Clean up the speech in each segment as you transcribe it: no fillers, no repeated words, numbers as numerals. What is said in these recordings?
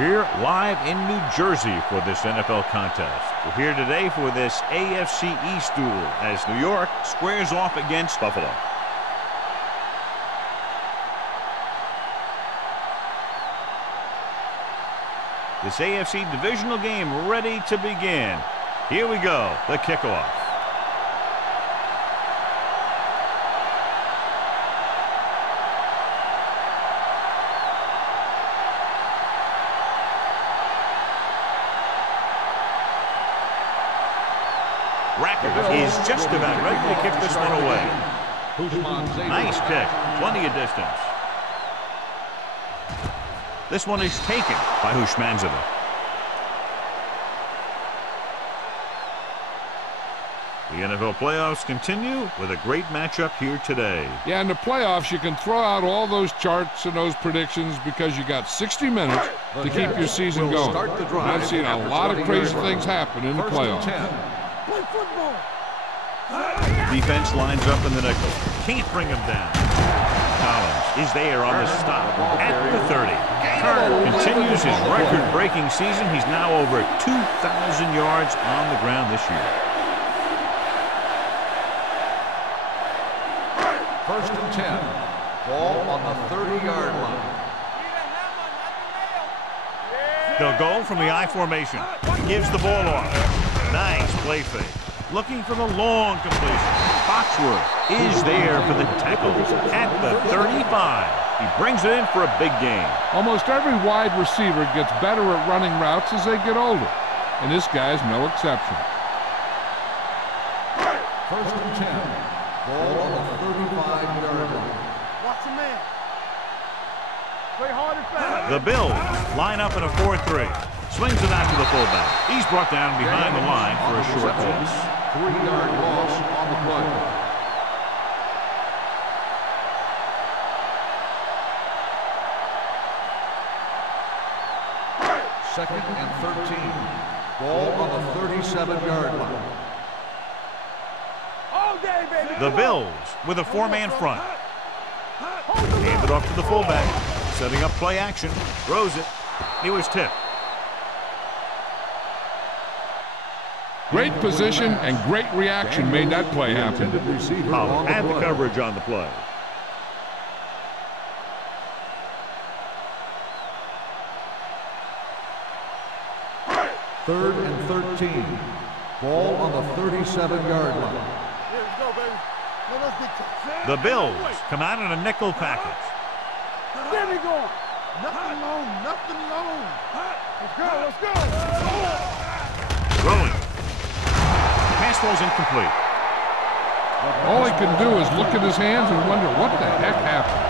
here live in New Jersey for this NFL contest. We're here today for this AFC East duel as New York squares off against Buffalo. This AFC Divisional game ready to begin. Here we go, the kickoff. Is just about ready to kick this one away. Nice kick, plenty of distance. This one is taken by Hushmanzadeh. The NFL playoffs continue with a great matchup here today. Yeah, in the playoffs, you can throw out all those charts and those predictions because you got 60 minutes to keep your season going. I've seen a lot of crazy things happen in the playoffs. Play football. Defense lines up in the nickel. Can't bring him down. Collins is there on the stop at the 30. Turner continues his record-breaking season. He's now over 2,000 yards on the ground this year. First and 10. Ball on the 30-yard line. They'll go from the I formation. Gives the ball off. Nice play fake. Looking for the long completion. Foxworth is there for the tackle at the 35. He brings it in for a big gain. Almost every wide receiver gets better at running routes as they get older, and this guy's no exception. First and 10. Ball on the 35-yard line. Watch the man. Play hard and fast. The Bills line up in a 4-3. Swings it out to the fullback. He's brought down behind the line for a short pass. 3-yard loss on the play. Second and 13. Ball on the 37-yard line. All day, baby. The Bills with a four-man front. Hand it off to the fullback. Setting up play action. Throws it. He was tipped. Great position and great reaction made that play happen. Pollard had the coverage on the play. Third and 13. Ball on the 37-yard line. Here we go, baby. Let's get The Bills come out in a nickel package. There we go. Nothing long, nothing long. Let's go, let's go. Throwing. Pass ball's incomplete. All he can do is look at his hands and wonder what the heck happened.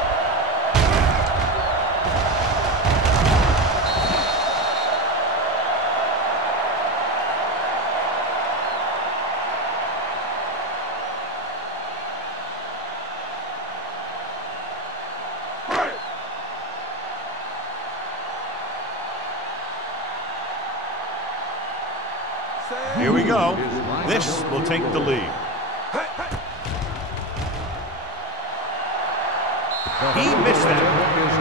Here we go. This will take the lead. He missed that.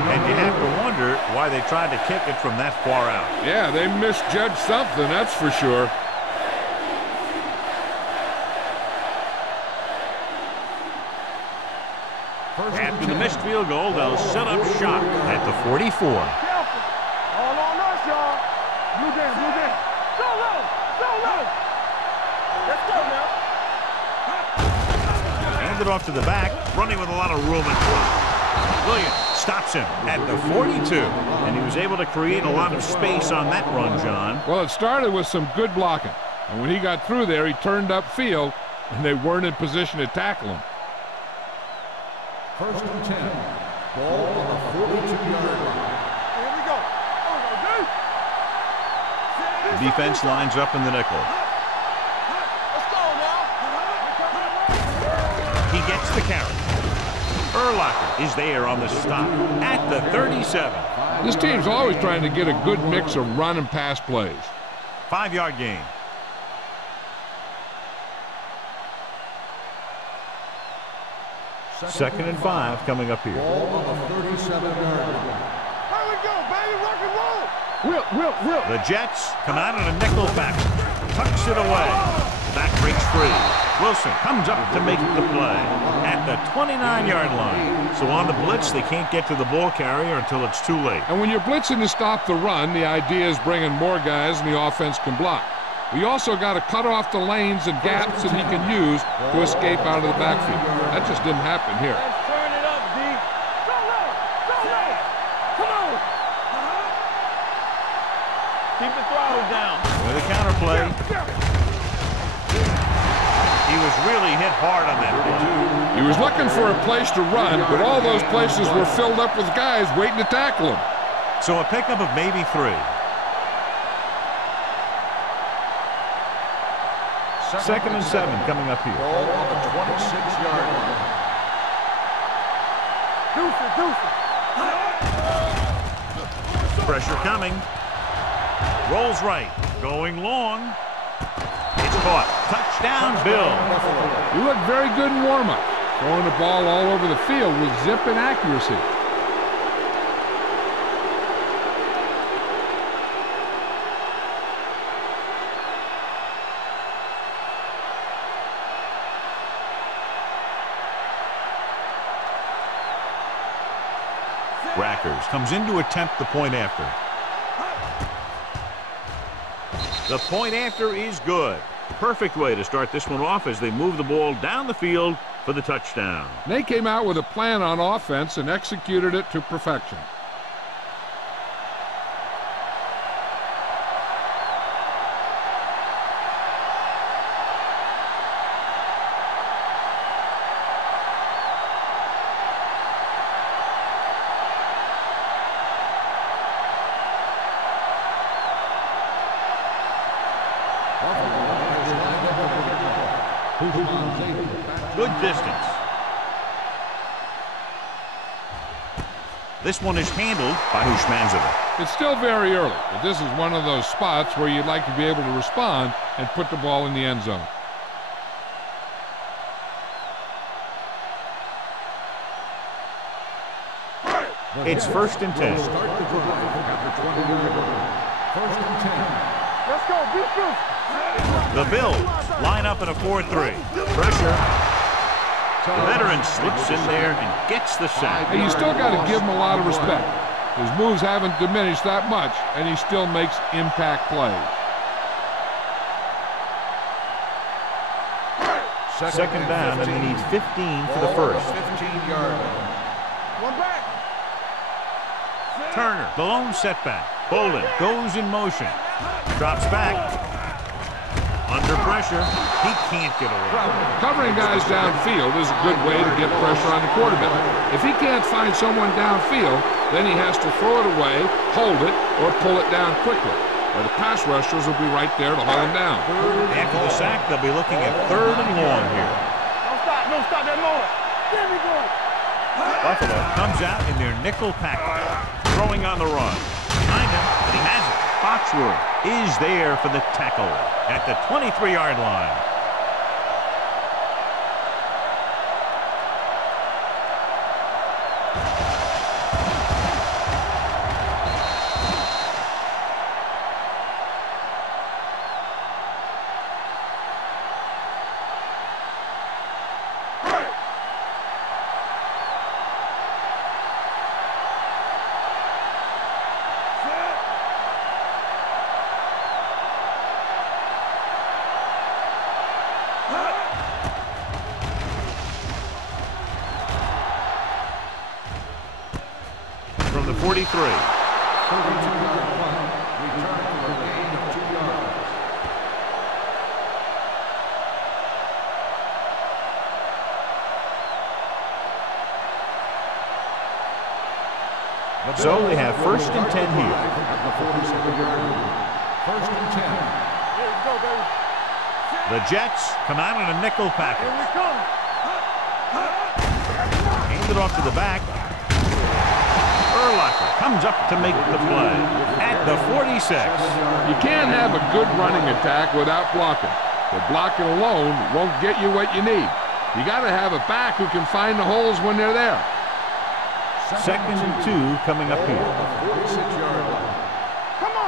And you have to wonder why they tried to kick it from that far out. Yeah, they misjudged something, that's for sure. After the missed field goal, they'll set up shop at the 44. Careful. All on us, y'all. Blue down, blue down. Go low, go low. Let's go now. Hand it off to the back, running with a lot of room in front. Williams stops him at the 42, and he was able to create a lot of space on that run, John. Well, it started with some good blocking, and when he got through there, he turned upfield, and they weren't in position to tackle him. First and 10. Ball on the 42-yard line. Here we go. The defense lines up in the nickel. Let's go now. He gets the carry. Urlacher is there on the stop at the 37. This team's always trying to get a good mix of run and pass plays. 5-yard gain. Second and 5 coming up here. Ball on the 37-yard line. Here we go, baby. Rock and roll. Whip. The Jets come out in a nickel back. Tucks it away. Back breaks free. Wilson comes up to make the play at the 29-yard line. So on the blitz, they can't get to the ball carrier until it's too late. And when you're blitzing to stop the run, the idea is bringing more guys and the offense can block. We also got to cut off the lanes and gaps that he can use to escape out of the backfield. That just didn't happen here. Let's turn it up, D. Go low. Come on. Keep the throttle down. With a counterplay. He was really hit hard on that pitch. He was looking for a place to run, but all those places were filled up with guys waiting to tackle him. So a pickup of maybe 3. Second and 7 coming up here. Ball on the 26-yard line. Deuce. Pressure coming. Rolls right. Going long. It's caught. Touchdown, Bill. You look very good in warm-up, throwing the ball all over the field with zip and accuracy. Rackers comes in to attempt the point after. The point after is good. Perfect way to start this one off as they move the ball down the field for the touchdown. They came out with a plan on offense and executed it to perfection. Good distance. This one is handled by Hushmanzova. It's still very early, but this is one of those spots where you'd like to be able to respond and put the ball in the end zone. It's 1st and 10. Start the drive at the 20-yard line. 1st and 10. Let's go. Beat you. The Bills line up in a 4-3. Pressure. The veteran slips in there and gets the sack. And you still got to give him a lot of respect. His moves haven't diminished that much, and he still makes impact plays. Second down, and they need 15 for the first. 15-yard line. One back. Turner, the lone setback. Bolden goes in motion. Drops back. Under pressure. He can't get away. Covering guys downfield is a good way to get pressure on the quarterback. If he can't find someone downfield, then he has to throw it away, hold it, or pull it down quickly. Or the pass rushers will be right there to haul him down. After the sack, they'll be looking at 3rd and long here. Don't stop that motor. There we go. Buffalo comes out in their nickel package, throwing on the run. Behind him, but he has it. Foxworth is there for the tackle at the 23-yard line. From the 43. 32-yard punt. Return for a gain of 2 yards. So they have 1st and 10 here. At the 47-yard line. 1st and 10. Here we go, baby. The Jets come out in a nickel package. Here we come. Hand it off to the back. Urlacher comes up to make the play at the 46. You can't have a good running attack without blocking. But blocking alone won't get you what you need. You got to have a back who can find the holes when they're there. 2nd and 2 coming up here. 46-yard line. Come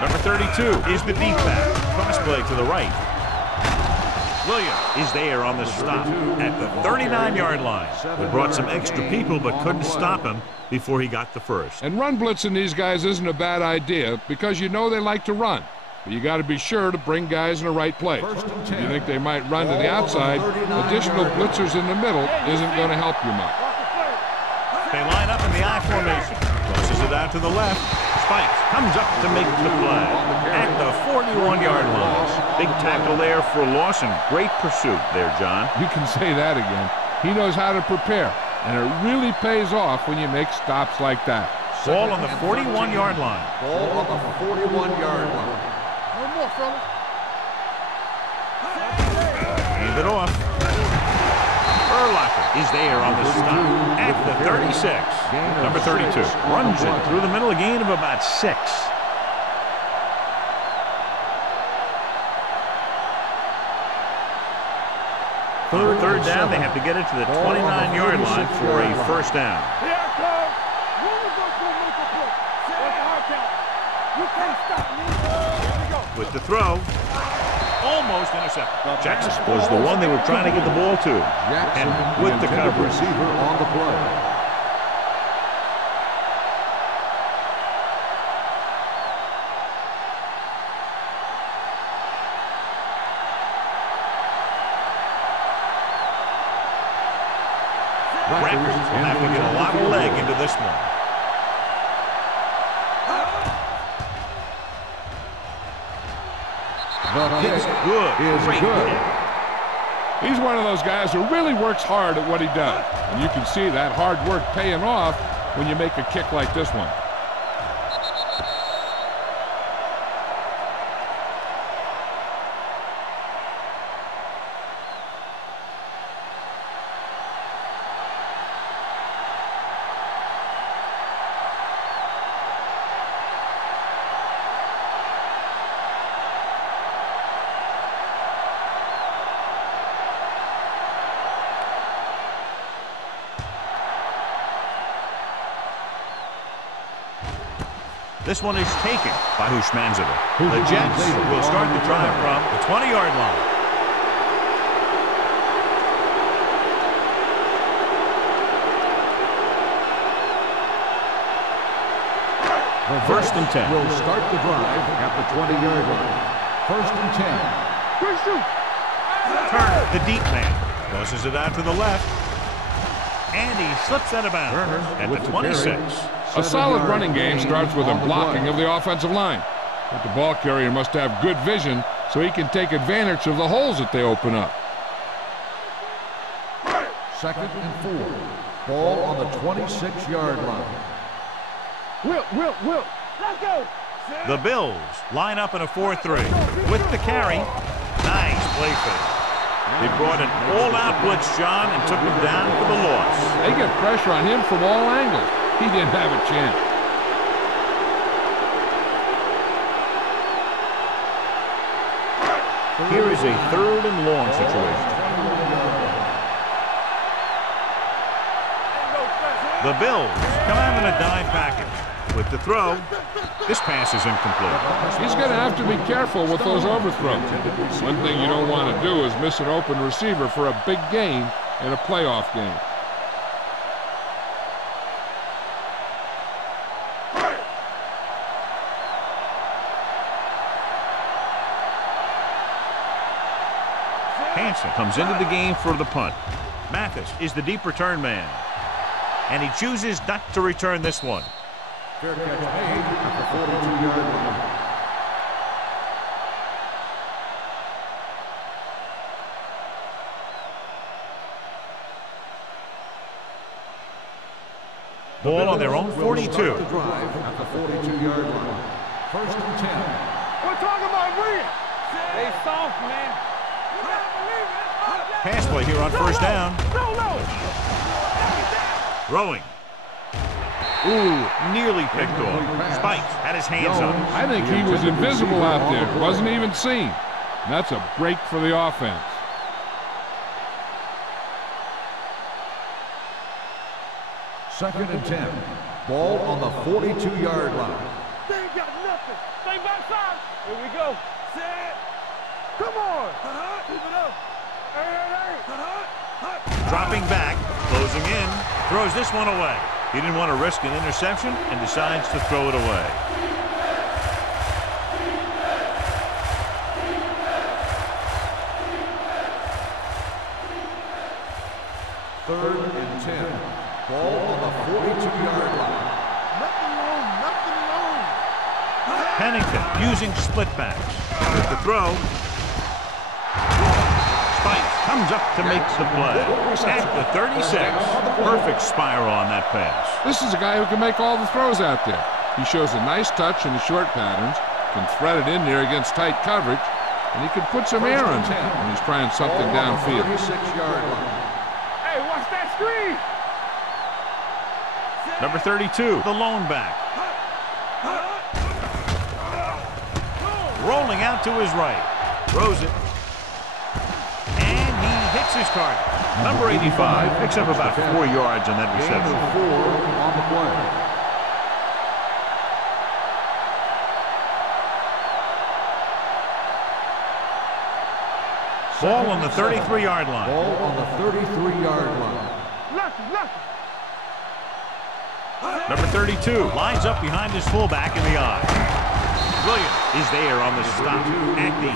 Number 32 is the deep back. Cross play to the right. Williams is there on the stop at the 39-yard line. They brought some extra people but couldn't stop him before he got the first. And run blitzing these guys isn't a bad idea because you know they like to run. But you got to be sure to bring guys in the right place. If you think they might run to the outside, additional blitzers in the middle isn't going to help you much. They line up in the I formation. Crosses it out to the left. Spikes comes up to make the play at the 41-yard line. Big tackle there for a loss and great pursuit there, John. You can say that again. He knows how to prepare, and it really pays off when you make stops like that. Ball on the 41-yard line. Ball on the 41-yard line. One more, fellas. Hand it off. Urlacher is there on the stop at the 36. Number 32 runs it through the middle, a gain of about 6. Third down, they have to get it to the 29-yard line for a first down. Here I come. When we go to a mental play, what's the hard count? You can't stop me. Here we go. With the throw, almost intercepted. Jackson was the one they were trying to get the ball to. And with the coverage. Receiver on the play. Raptors will have to get a lot of leg into this one. It's good. Great hit. He's one of those guys who really works hard at what he does. And you can see that hard work paying off when you make a kick like this one. This one is taken by Hushmanzadeh. The Jets will start the drive from the 20-yard line. First and 10. Will start the drive at the 20-yard line. First and 10. Good shoot. Turner, the deep man, tosses it out to the left. And he slips out of bounds at the 26. A solid running game starts with a blocking of the offensive line. But the ball carrier must have good vision so he can take advantage of the holes that they open up. Second and 4. Ball on the 26-yard line. Will. Let's go. The Bills line up in a 4-3 with the carry. Nice play fake. They brought an all-out blitz, John, and took him down for the loss. They get pressure on him from all angles. He didn't have a chance. Here is a 3rd and long situation. The Bills come out in a dime package. With the throw, this pass is incomplete. He's going to have to be careful with those overthrows. One thing you don't want to do is miss an open receiver for a big gain in a playoff game. Hansen comes into the game for the punt. Mathis is the deep return man. And he chooses not to return this one. Fair catch made at the 42-yard line. Ball on their own 42. The drive at the 42-yard line. First and 10. We're talking about Reed. They soft, man. Pass play here on first down. Throwing. Ooh, nearly picked off. Spikes had his hands on it. I think he was invisible out there. Wasn't even seen. And that's a break for the offense. Second and 10. Ball on the 42-yard line. They ain't got nothing. Stay backside. Here we go. Set. Come on. Keep it up. Hey. Dropping back, closing in, throws this one away. He didn't want to risk an interception and decides to throw it away. Third and 10. Ball on the 42-yard line. Nothing long. Pennington using split backs. With the throw. Spikes comes up to make the play. At the 36. Perfect spiral on that pass. This is a guy who can make all the throws out there. He shows a nice touch in the short patterns, can thread it in there against tight coverage, and he can put some air on it when he's trying something downfield. 36-yard line. Hey, watch that screen. Number 32, the lone back. Rolling out to his right. Throws it. And he hits his target. Number 85 picks up about 4 yards on that reception. Gain of 4 on the play. Ball on the 33-yard line. Ball on the 33-yard line. Lucky. Number 32 lines up behind his fullback in the eye. Williams is there on the stop at the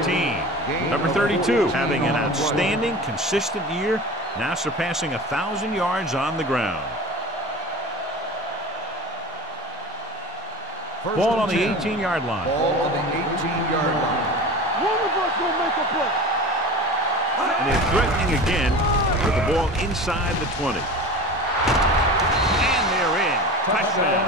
18. Number 32 having an outstanding, consistent year, now surpassing 1,000 yards on the ground. Ball on the 18-yard line. Ball on the 18-yard line. One of us gonna make a play. And they're threatening again with the ball inside the 20. And they're in. Touchdown.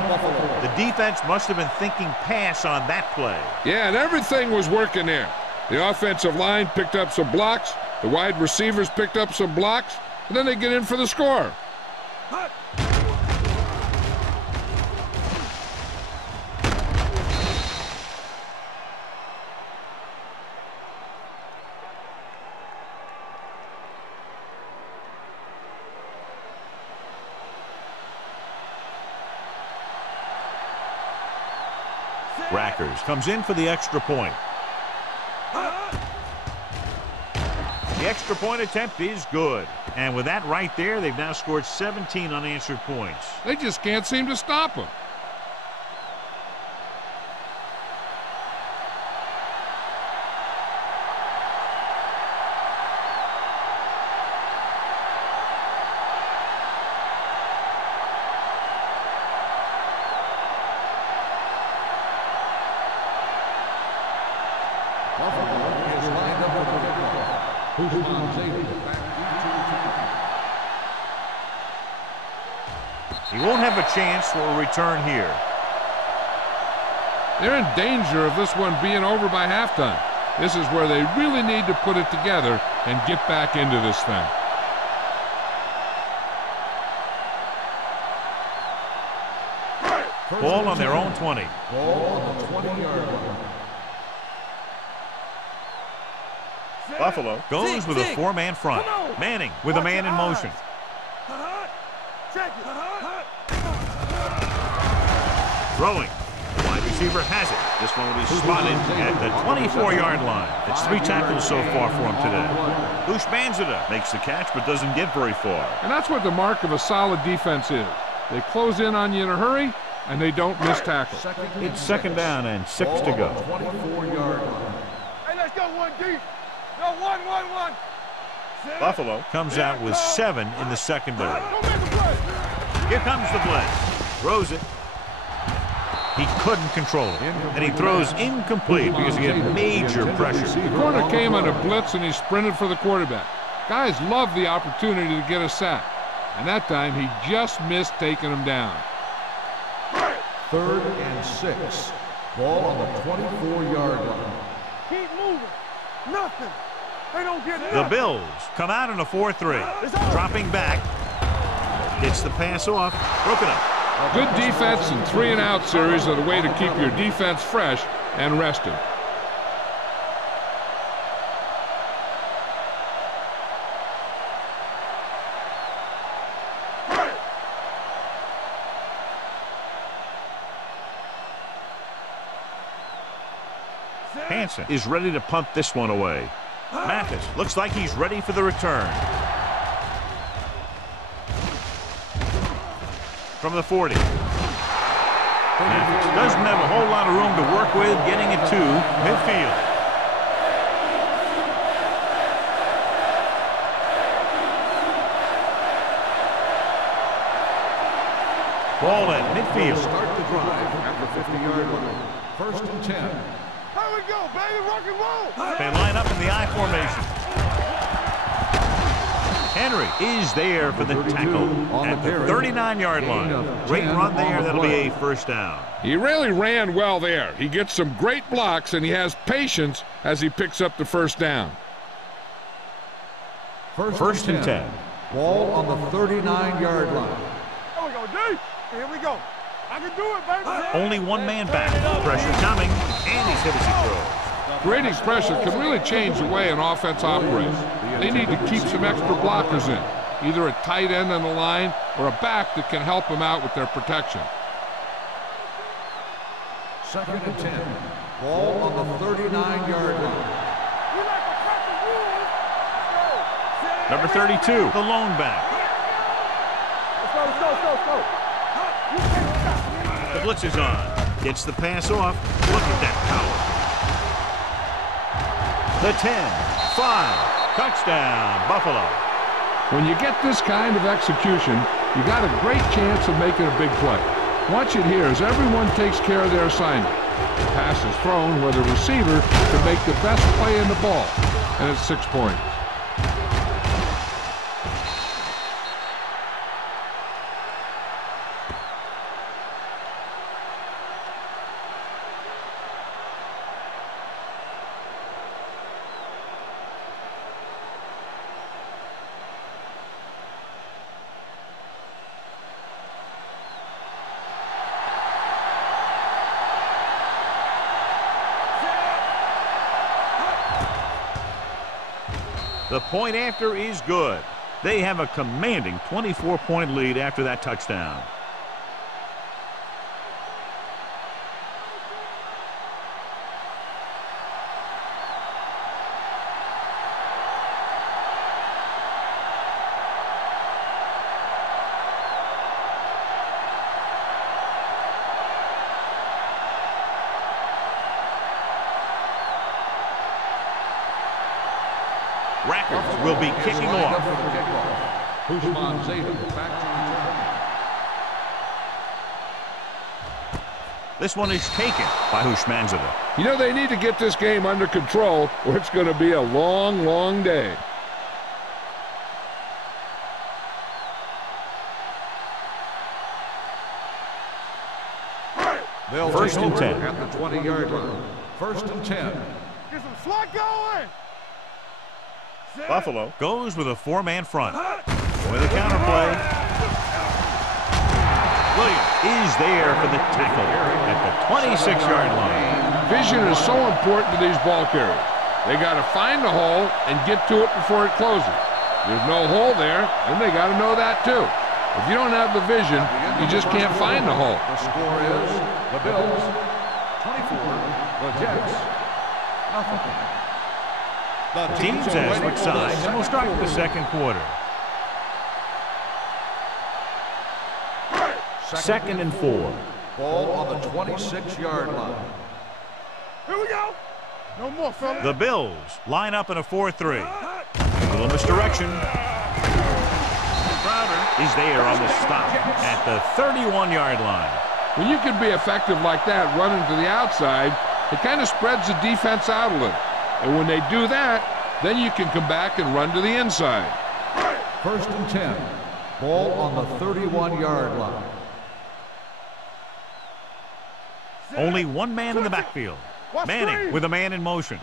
The defense must have been thinking pass on that play. Yeah, and everything was working there. The offensive line picked up some blocks, the wide receivers picked up some blocks, and then they get in for the score. Rackers comes in for the extra point. The extra point attempt is good. And with that right there, they've now scored 17 unanswered points. They just can't seem to stop them. He won't have a chance for a return here. They're in danger of this one being over by halftime. This is where they really need to put it together and get back into this thing. Ball on their own 20. Ball on the 20-yard line. Buffalo goes with a 4-man front. Manning with a man in motion. Throwing. The wide receiver has it. This one will be spotted at the 24-yard line. It's 3 tackles so far for him today. Ushmanzada makes the catch but doesn't get very far. And that's what the mark of a solid defense is. They close in on you in a hurry, and they don't miss tackle. It's 2nd down and 6 to go. 24-yard line. Hey, let's go 1 deep. No, 1. Buffalo comes out with 7 in the secondary. Don't make a play. Here comes the blitz. Throws it. He couldn't control it. And he throws incomplete because he had major pressure. The corner came on a blitz, and he sprinted for the quarterback. Guys love the opportunity to get a sack. And that time, he just missed taking him down. 3rd and 6. Ball on the 24-yard line. Keep moving. Nothing. They don't get nothing. The Bills come out in a 4-3. Dropping back. Gets the pass off. Broken up. Good defense and 3-and-out series are the way to keep your defense fresh and rested. Hansen is ready to punt this one away. Mathis looks like he's ready for the return. From the 40. Mathis doesn't have a whole lot of room to work with, getting it to midfield. Ball at midfield. Start the drive at the 50-yard line. First and 10. Here we go, baby. Rock and roll. They line up in the I formation. Henry is there for the tackle at the 39-yard line. Great run there. That'll be a first down. He really ran well there. He gets some great blocks, and he has patience as he picks up the first down. First and 10. Ball on the 39-yard line. Here we go, D. Here we go. I can do it, baby. Only one man back. Pressure coming, and he's hit as he throws. Creating pressure can really change the way an offense operates. They need to keep some extra blockers in, either a tight end on the line or a back that can help them out with their protection. Second and 10. Ball on the 39-yard line. We like to crack the rules. Number 32, the lone back. Let's go, let's go, let's go, let's go. The blitz is on. Gets the pass off. Look at that power. The 10, 5, touchdown, Buffalo. When you get this kind of execution, you got a great chance of making a big play. Watch it here as everyone takes care of their assignment. The pass is thrown where the receiver can make the best play in the ball, and it's 6 points. The point after is good. They have a commanding 24-point lead after that touchdown. Rackers will be kicking off. This one is taken by Hushmanzada. You know, they need to get this game under control or it's going to be a long, long day. First and 10. At the 20-yard line. First and 10. Get some slot going. Buffalo goes with a four-man front. With a counterplay. Williams is there for the tackle at the 26-yard line. Vision is so important to these ball carriers. They got to find the hole and get to it before it closes. There's no hole there, and they got to know that too. If you don't have the vision, you just can't find the hole. The score is the Bills 24, the Jets nothing. The teams have switched sides, and we'll start the second quarter. Second and 4. Ball on the 26-yard line. Here we go. No more, fella. The Bills line up in a 4-3. A little misdirection. Crowder is there on the stop at the 31-yard line. When you can be effective like that running to the outside, it kind of spreads the defense out a little. And when they do that, then you can come back and run to the inside. First and 10. Ball on the 31-yard line. Only one man in the backfield. Manning with a man in motion.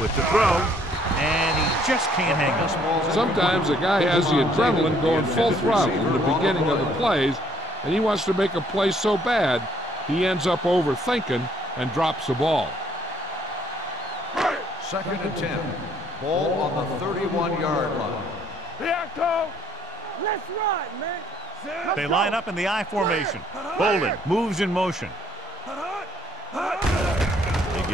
With the throw, and he just can't hang up. Sometimes a guy has the adrenaline going full throttle in the beginning of the plays, and he wants to make a play so bad, he ends up overthinking and drops the ball. Second and 10. Ball on the 31-yard line. Bianco, let's ride, man. They line up in the I formation. Bolden moves in motion.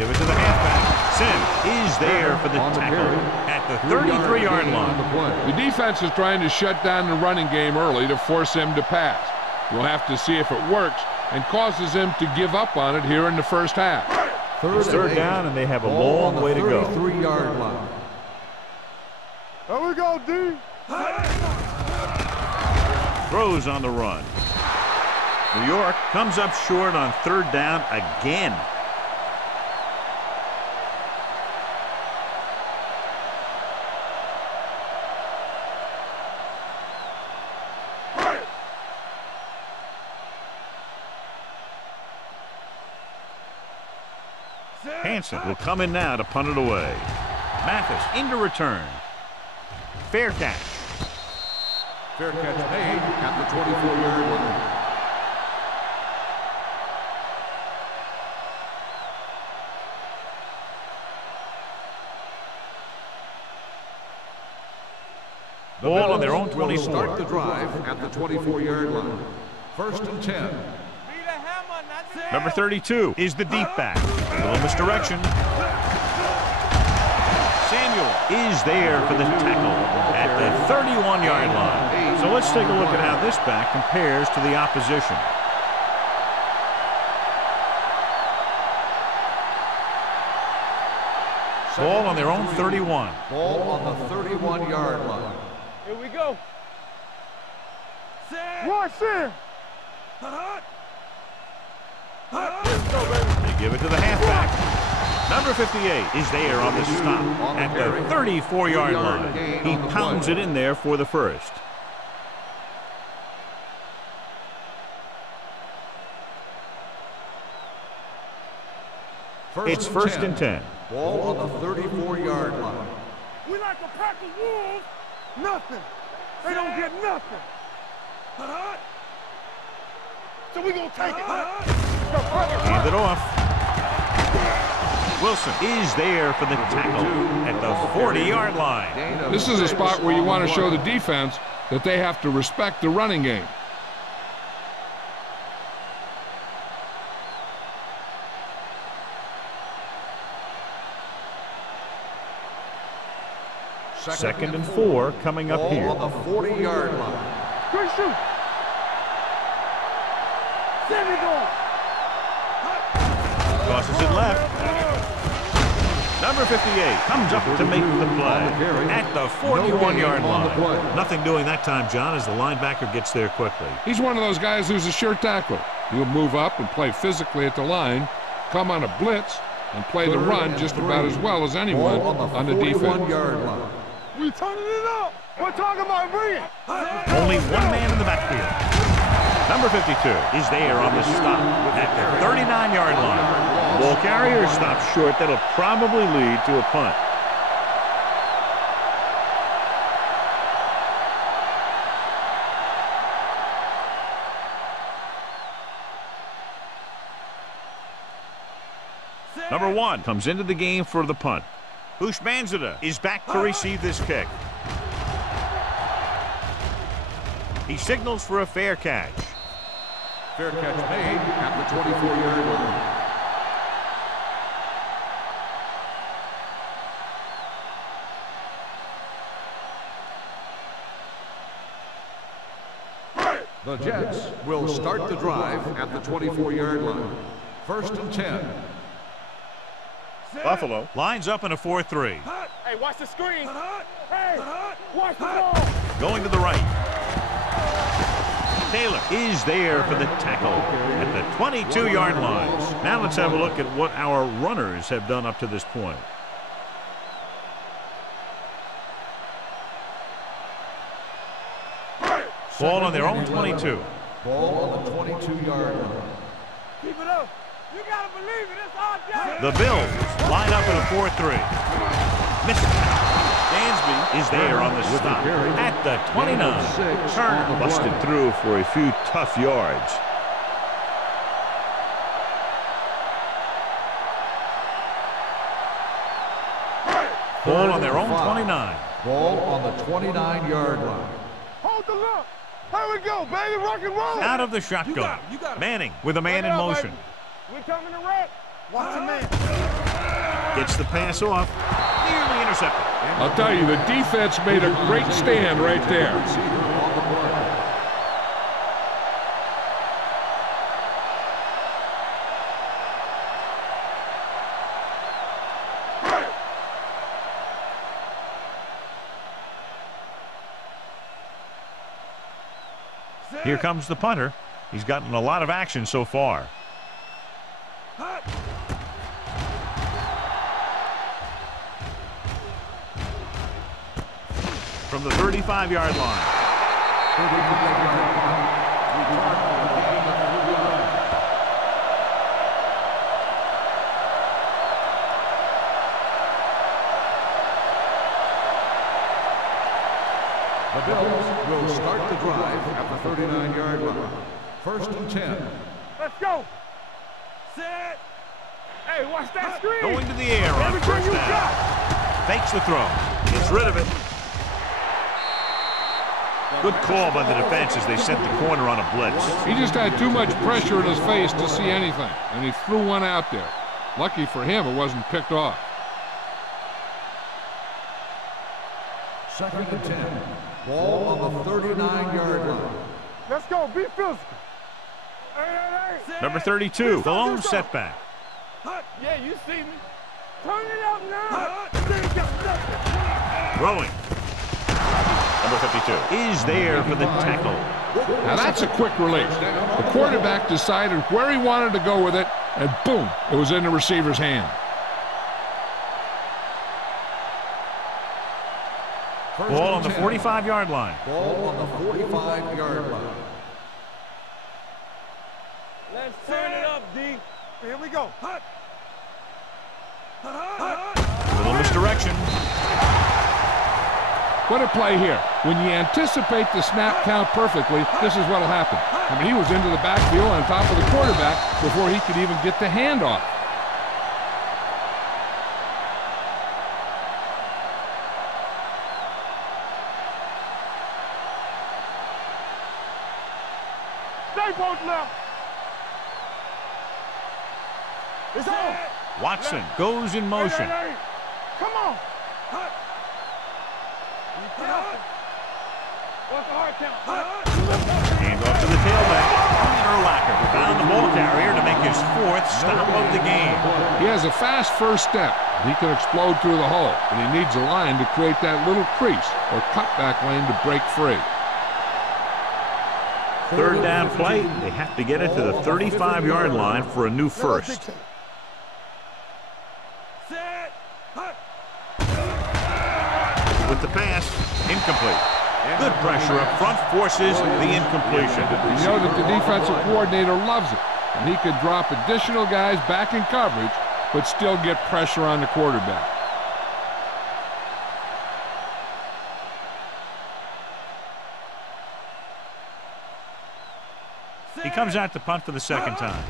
give it to the halfback. Sim is there for the tackle at the 33-yard line. The defense is trying to shut down the running game early to force him to pass. We'll have to see if it works and causes him to give up on it here in the first half. It's third down, and they have a long way to go. 33-yard line. There we go, D. Throws on the run. New York comes up short on third down again. Hansen will come in now to punt it away. Mathis into return. Fair catch. Fair catch made at the 24-yard line. Ball on their own 24. Start the drive at the 24-yard line. First and 10. Number 32 is the deep back. A little misdirection. Samuel is there for the tackle at the 31-yard line. So let's take a look at how this back compares to the opposition. Ball on their own 31. Ball on the 31-yard line. Here we go. Watch it. They give it to the halfback. Number 58 is there on the stop at the 34-yard line. He pounds it in there for the first. It's first and 10. Ball on the 34-yard line. We like a pack of wolves. Nothing. They don't get nothing. So we gonna take it. Hand it off. Wilson is there for the tackle at the 40-yard line. This is a spot where you want to show the defense that they have to respect the running game. Second and 4 coming up here. Ball on the 40-yard line. Great shoot. Send it on. Tosses it left. Number 58 comes up to make the play at the 41-yard line. Nothing doing that time, John, as the linebacker gets there quickly. He's one of those guys who's a sure tackler. He'll move up and play physically at the line, come on a blitz, and play the run just about as well as anyone on the defense. We turning it up. We're talking about bringing. Only one man in the backfield. Number 52 is there on the stop at the 39-yard line. Ball carrier stops short. That'll probably lead to a punt. Number 1 comes into the game for the punt. Bushmanzada is back to receive this kick. He signals for a fair catch. Fair catch made at the 24-yard line. The Jets will start the drive at the 24-yard line. First and 10. Buffalo lines up in a 4-3. Hey, watch the screen. Hey, watch the ball. Going to the right. Taylor is there for the tackle at the 22-yard line. Now let's have a look at what our runners have done up to this point. Ball on their own 22. Ball on the 22-yard line. Keep it up. You gotta believe it. It's our job. The Bills line up in a 4-3. Missed it. Dansby is there on the stop at the 29. Turner busted through for a few tough yards. Ball on their own 29. Ball on the 29-yard line. Hold the look. Here we go, baby. Rock and roll. Out of the shotgun. You got it. Manning with a man in motion. We're coming to wreck. Watch the man. Gets the pass off. Nearly intercepted. I'll tell you, the defense made a great stand right there. Here comes the punter. He's gotten a lot of action so far. From the 35-yard line. The Bills will start the drive at the 39-yard line. 1st and 10. Let's go. Set. Hey, watch that screen. Going to the air on first down. Fakes the throw. Gets rid of it. Good call by the defense as they sent the corner on a blitz. He just had too much pressure in his face to see anything, and he threw one out there. Lucky for him, it wasn't picked off. 2nd and 10. Ball on the 39-yard line. Let's go. Be physical. Hey. Number 32, the lone setback. Yeah, you see me. Turn it up now. Throwing. Number 52 is there for the tackle. Now that's a quick release. The quarterback decided where he wanted to go with it, and boom, it was in the receiver's hand. Ball on the 45-yard line. Ball on the 45-yard line. Let's turn it up, D. Here we go. Little misdirection. What a play here. When you anticipate the snap count perfectly, this is what will happen. I mean, he was into the backfield on top of the quarterback before he could even get the handoff. Stay both left. It's on. Watson goes in motion. Hey. Come on. What's the hard count? Hand off to the tailback. Urlacher found the ball carrier to make his 4th stop of the game. He has a fast first step. He can explode through the hole, and he needs a line to create that little crease or cutback lane to break free. 3rd down play. They have to get it to the 35-yard line for a new first. With the pass, incomplete. Good pressure up front forces the incompletion. You know that the defensive coordinator loves it, and he could drop additional guys back in coverage, but still get pressure on the quarterback. He comes out to punt for the 2nd time.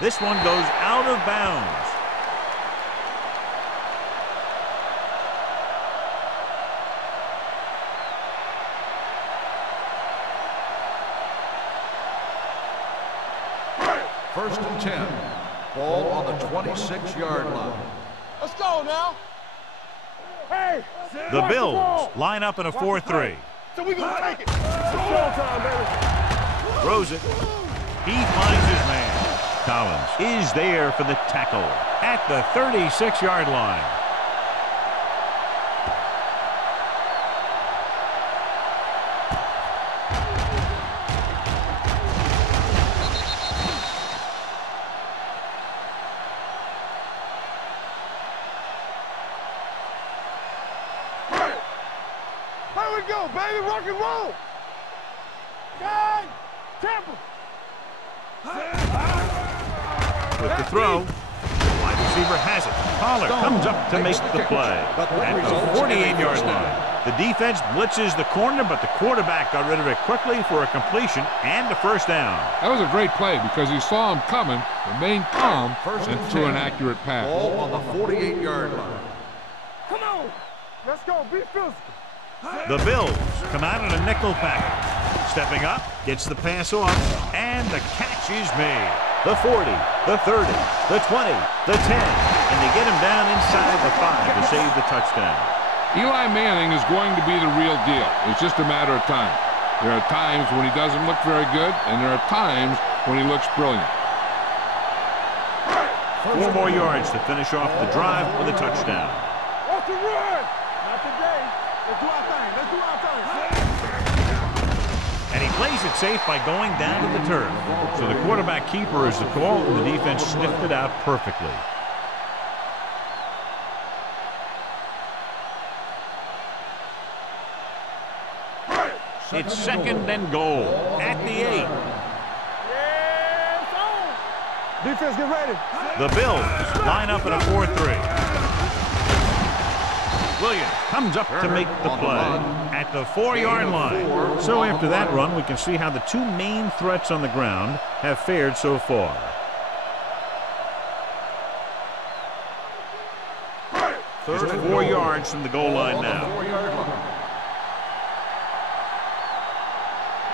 This one goes out of bounds. First and 10. Ball on the 26-yard line. Let's go now. Hey. The Bills line up in a 4-3. So we gonna take it. It's showtime, baby. Throws it. He finds his man. Collins is there for the tackle at the 36-yard line. Here we go, baby. Rock and roll. God, Tampa. With the throw, the wide receiver has it. Pollard comes up to make the play at the 48-yard line. The defense blitzes the corner, but the quarterback got rid of it quickly for a completion and a first down. That was a great play because he saw him coming, remained calm, and threw an accurate pass. Ball on the 48-yard line. Come on. Let's go. Be physical. The Bills come out in a nickel package. Stepping up, gets the pass off, and the catch is made. the 40, the 30, the 20, the 10, and they get him down inside the 5 to save the touchdown. Eli Manning is going to be the real deal. It's just a matter of time. There are times when he doesn't look very good, and there are times when he looks brilliant. 4 more yards to finish off the drive with a touchdown. What's the run? Not today. Let's do our thing. Let's do our thing. And he plays it safe by going down to the turf. So the quarterback keeper is the call, and the defense sniffed it out perfectly. It's 2nd and goal at the 8. Yes, on. Defense, get ready. The Bills line up in a 4-3. Williams comes up to make the play at the 4-yard line. So after that run, we can see how the 2 main threats on the ground have fared so far. Just 4 yards from the goal line now.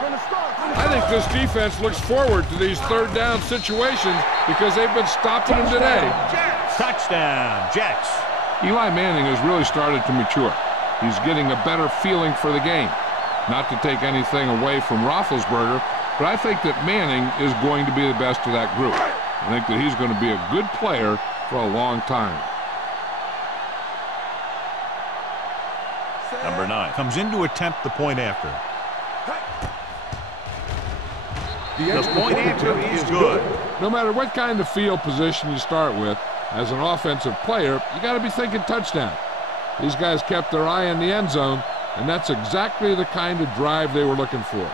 I think this defense looks forward to these 3rd down situations because they've been stopping them today. Touchdown, Jets. Eli Manning has really started to mature. He's getting a better feeling for the game. Not to take anything away from Roethlisberger, but I think that Manning is going to be the best of that group. I think that he's going to be a good player for a long time. Number 9 comes in to attempt the point after. The point after is good. No matter what kind of field position you start with, as an offensive player, you got to be thinking touchdown. These guys kept their eye on the end zone, and that's exactly the kind of drive they were looking for.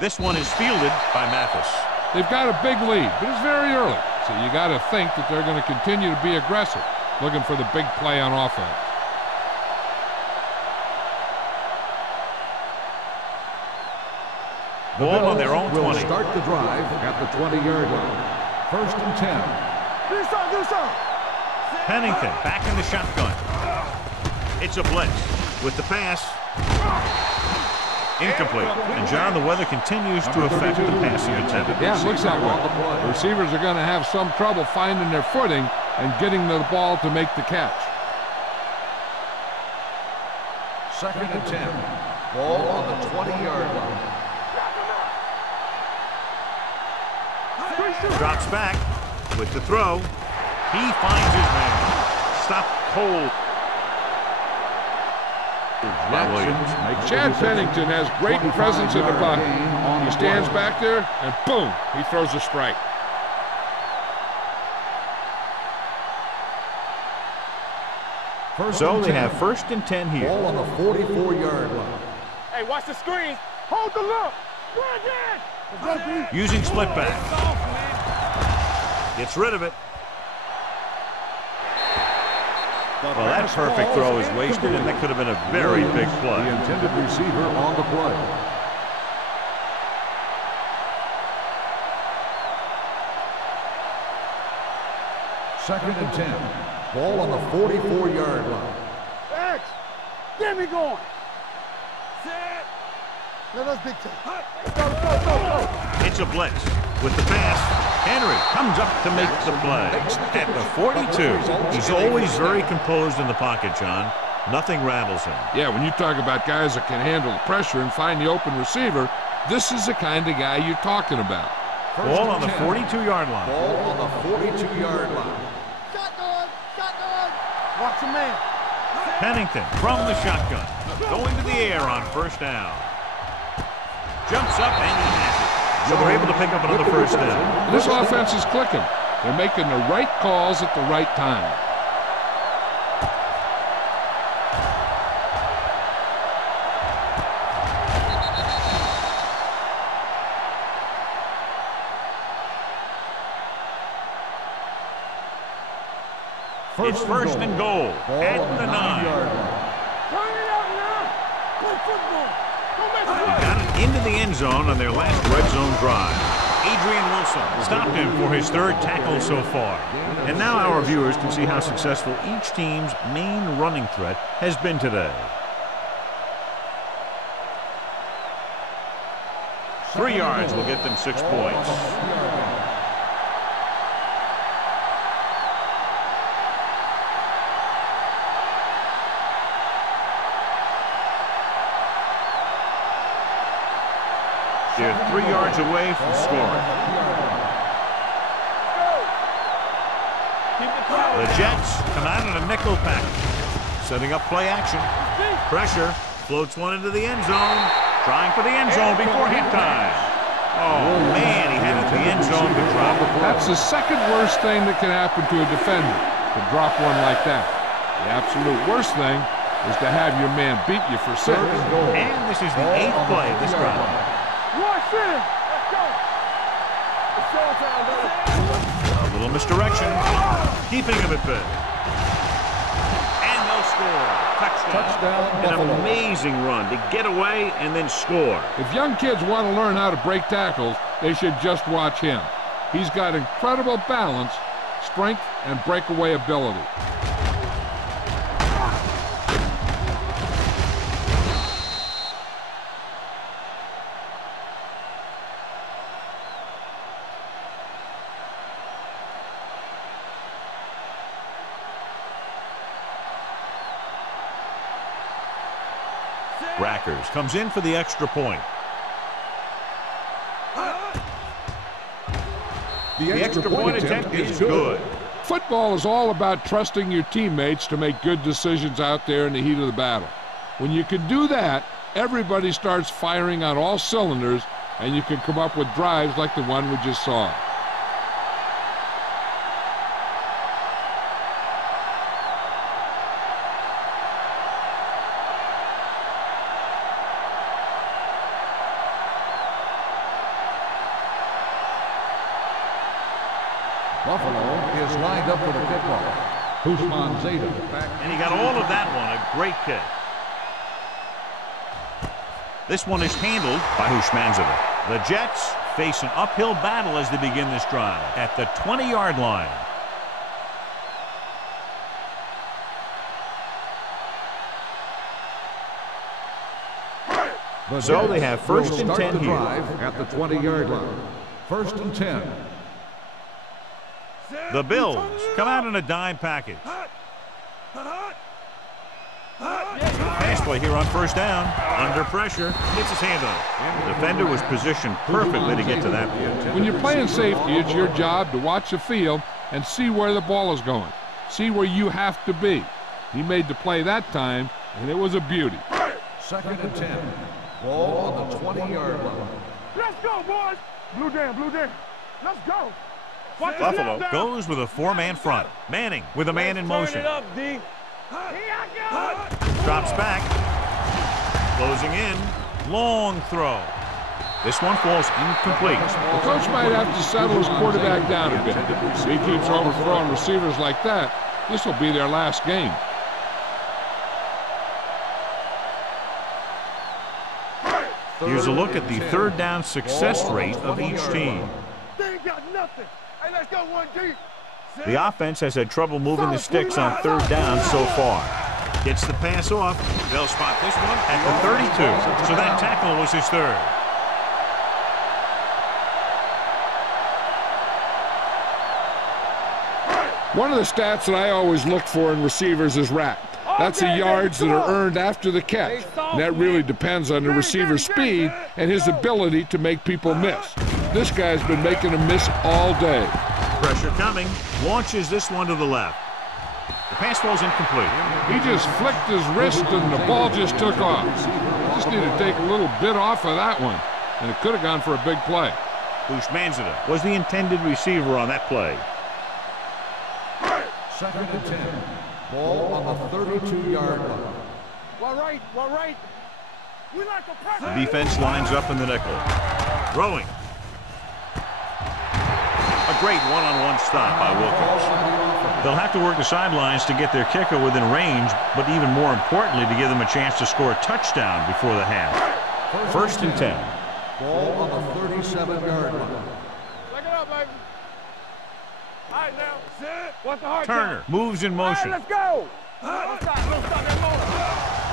This one is fielded by Mathis. They've got a big lead, but it's very early. So you got to think that they're going to continue to be aggressive, looking for the big play on offense. Ball on their own 20. Will start the drive at the 20-yard line. 1st and 10. Do something. Pennington back in the shotgun. It's a blitz with the pass. Incomplete. And John, the weather continues to affect the passing attempt. Yeah, it looks that way. The receivers are going to have some trouble finding their footing and getting the ball to make the catch. 2nd and 10. Ball on the 20-yard line. Drops back with the throw. He finds his man. Stop cold. Chad Pennington has great presence in the pocket. He stands back there, and boom, he throws a strike. So they have 1st and 10 here. Ball on the 44-yard line. Hey, watch the screen. Hold the look. Using split back. Gets rid of it. Well, that perfect throw is wasted, and that could have been a very big play. The intended receiver on the play. Second and 10. Ball on the 44-yard line. X, get me going. Set. Let us dictate. Go. It's a blitz with the pass. Henry comes up to make the play at the 42. He's always very composed in the pocket, John. Nothing rattles him. Yeah, when you talk about guys that can handle the pressure and find the open receiver, this is the kind of guy you're talking about. Ball on the 42-yard line. Ball on the 42-yard line. Shotgun. Watch your man. Pennington from the shotgun. Going to the air on 1st down. Jumps up and he has it. So they're able to pick up another 1st down. This offense is clicking. They're making the right calls at the right time. It's first and goal at the 9. Turn it up now. Play football. Don't mess They with got it into the end zone on their last red zone drive. Adrian Wilson stopped him for his 3rd tackle so far. And now our viewers can see how successful each team's main running threat has been today. 3 yards will get them 6 points. They're 3 yards away from scoring. The Jets come out in a nickel package, setting up play action. Pressure, floats one into the end zone, trying for the end zone before hit time. Oh man, he had it in the end zone to drop it. That's the second worst thing that can happen to a defender, to drop one like that. The absolute worst thing is to have your man beat you for 6. And this is the 8th play of this drive. Watch it. Let's go. It's showtime, baby. A little misdirection, keeping him at bay. And they'll score. Touchdown. An amazing run to get away and then score. If young kids want to learn how to break tackles, they should just watch him. He's got incredible balance, strength, and breakaway ability. Rackers comes in for the extra point. The extra point attempt is good. Football is all about trusting your teammates to make good decisions out there in the heat of the battle. When you can do that, everybody starts firing on all cylinders, and you can come up with drives like the one we just saw. Buffalo is lined up for the kickoff. Usman Zeta. And he got all of that one. A great kick. This one is handled by Hushmanzada. The Jets face an uphill battle as they begin this drive at the 20-yard line. So they have first and 10 here. At the 20-yard line. First and 10. The Bills come out in a dime package. Pass play here on first down. Under pressure, gets his hand on it. The defender was positioned perfectly to get to that point. When you're playing safety, it's your job to watch the field and see where the ball is going. See where you have to be. He made the play that time, and it was a beauty. Second and 10. Ball on the 20-yard line. Let's go, boys. Blue down. Let's go. Buffalo goes with a 4-man front. Manning with a man in motion. Turn it up, D. Drops back. Closing in. Long throw. This one falls incomplete. The coach might have to settle his quarterback down a bit. If he keeps overthrowing receivers like that, this will be their last game. Here's a look at the third down success rate of each team. They ain't got nothing. Hey, let's go 1 deep. The offense has had trouble moving the sticks on third down so far. Gets the pass off. They'll spot this one at the 32. So that tackle was his 3rd. One of the stats that I always look for in receivers is RAC. That's the yards that are earned after the catch. And that really depends on the receiver's speed and his ability to make people miss. This guy's been making them miss all day. Pressure coming. Launches this one to the left. The pass falls incomplete. He just flicked his wrist and the ball just took off. Just need to take a little bit off of that one, and it could have gone for a big play. Hushmanzada was the intended receiver on that play. Second and 10. Ball on the 32-yard line. Well, right. We like to press. The defense lines up in the nickel. Throwing. A great one-on-one stop by Wilkins. They'll have to work the sidelines to get their kicker within range, but even more importantly, to give them a chance to score a touchdown before the half. First and 10. Ball on the 37-yard line. Look it up, baby. All right, now. Sit. What's the hard Turner moves in motion. Let's go. Don't stop that motor.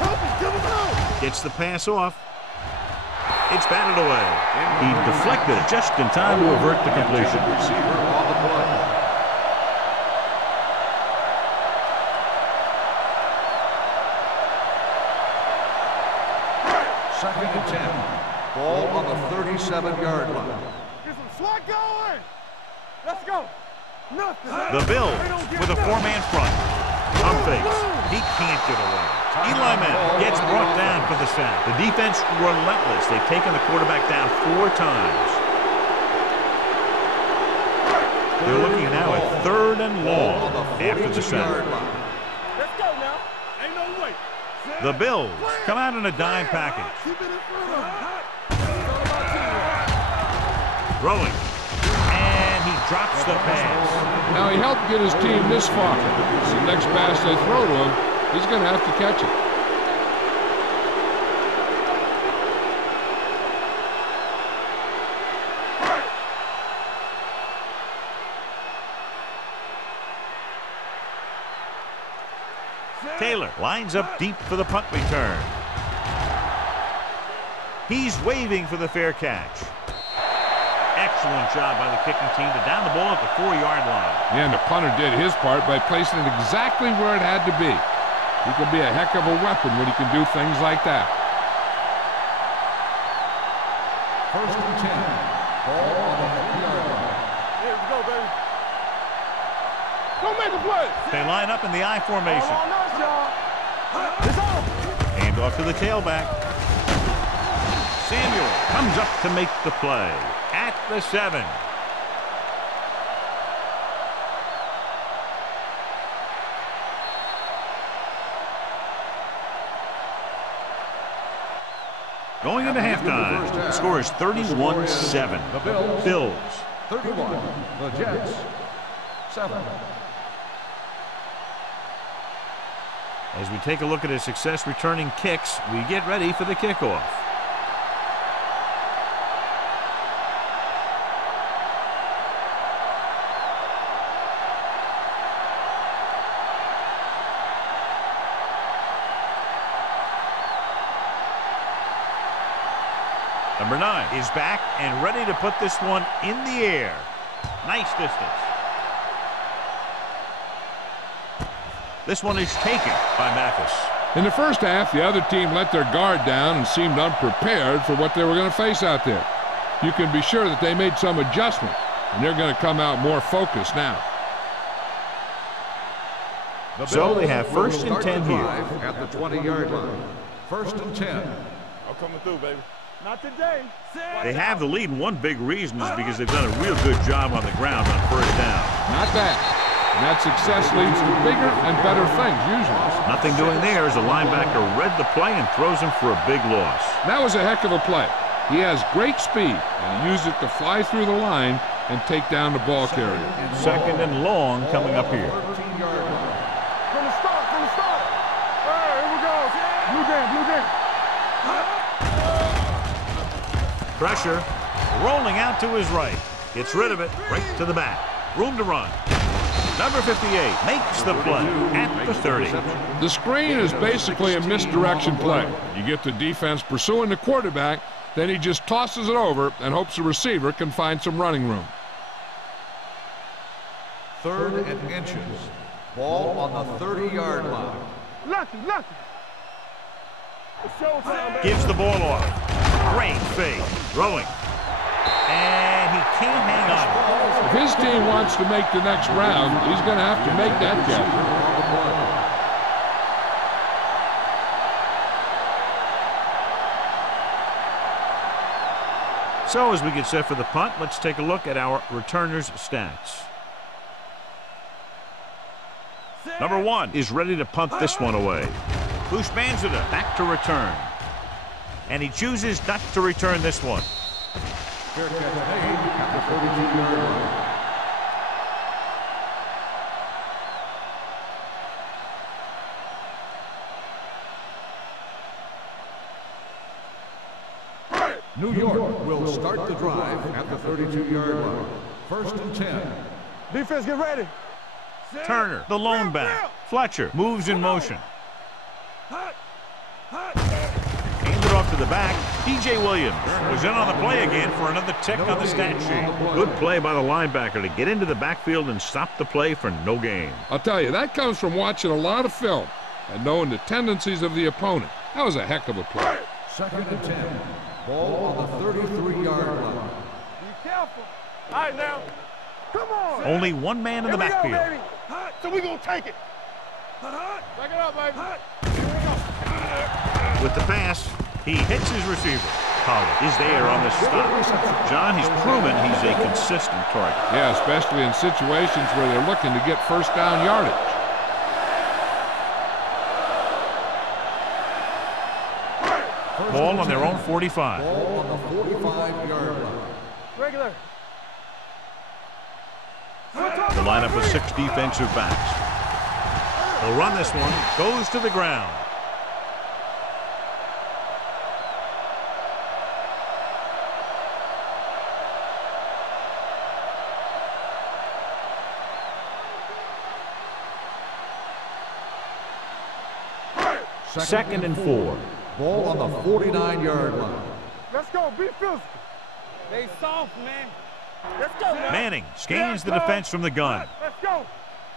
Help me, give him out. Gets the pass off. It's batted away. He deflected it just in time to avert the completion. Receiver on the play. Second and 10. Ball on the 37-yard line. Get some slot going. Let's go. Nothing. The Bills with a four-man front. On fakes. He can't get away. Eli Manning gets brought down for the sack. The defense relentless. They've taken the quarterback down 4 times. They're looking now at 3rd and long after the sack. Let's go now. Ain't no way. The Bills come out in a dime package. Keep it in front of him. Throwing. And he drops the pass. Now, he helped get his team this far. The next pass they throw to him, he's going to have to catch it. Taylor lines up deep for the punt return. He's waving for the fair catch. Excellent job by the kicking team to down the ball at the 4-yard line. And the punter did his part by placing it exactly where it had to be. He can be a heck of a weapon when he can do things like that. First and 10. Ball on the 50-yard line. Here we go, baby. Don't make a play. They line up in the I formation. All on us, y'all. It's on. Hand off to the tailback. Samuel comes up to make the play at the 7. Going into halftime, the score is 31-7. The Bills. 31. The Jets. 7. As we take a look at his success returning kicks, we get ready for the kickoff. Number 9 is back and ready to put this one in the air. Nice distance. This one is taken by Mathis. In the first half, the other team let their guard down and seemed unprepared for what they were going to face out there. You can be sure that they made some adjustment, and they're going to come out more focused now. So they have first and 10 here. At the 20-yard line. First and 10. I'm coming through, baby. Not today. They have the lead, and one big reason is because they've done a real good job on the ground on first down. Not bad. And that success leads to bigger and better things, usually. Nothing doing there as the linebacker read the play and throws him for a big loss. That was a heck of a play. He has great speed, and he used it to fly through the line and take down the ball carrier. Second and long coming up here. 13-yard line. From the start. All right, here we go. Blue game. Pressure rolling out to his right. Gets rid of it right to the back. Room to run. Number 58 makes the play at the 30. The screen is basically a misdirection play. You get the defense pursuing the quarterback, then he just tosses it over and hopes the receiver can find some running room. 3rd and inches. Ball on the 30-yard line. Lucky. It's showtime, baby. Gives the ball off. Great fake. Throwing. And he can't hang on. If his team wants to make the next round, he's going to have to make that catch. So as we get set for the punt, let's take a look at our returners' stats. Number 1 is ready to punt this one away. Bushmanzada back to return. And he chooses not to return this one. Fair catch made at the 42-yard line. New York will start the drive at the 32-yard line. First and 10. Defense, get ready. Turner, the lone back. Fletcher moves in motion. Hands it off to the back. DJ Williams was in on the play again for another tick on the stat sheet. Good play by the linebacker to get into the backfield and stop the play for no gain. I'll tell you, that comes from watching a lot of film and knowing the tendencies of the opponent. That was a heck of a play. Second and 10. Ball on the 33-yard line. Be careful. All right, now. Come on. Only one man in the backfield. Go, so we're going to take it. Back it up, baby. With the pass, he hits his receiver. Collins is there on the stop. John, he's proven he's a consistent target. Yeah, especially in situations where they're looking to get first down yardage. Ball on their own 45. Ball on the 45-yard line. Regular. The lineup of 6 defensive backs. He'll run this one. Goes to the ground. Second and 4. Ball on the 49-yard line. Let's go. Be physical. They soft, man. Let's go, man. Manning scans the defense from the gun. Let's go.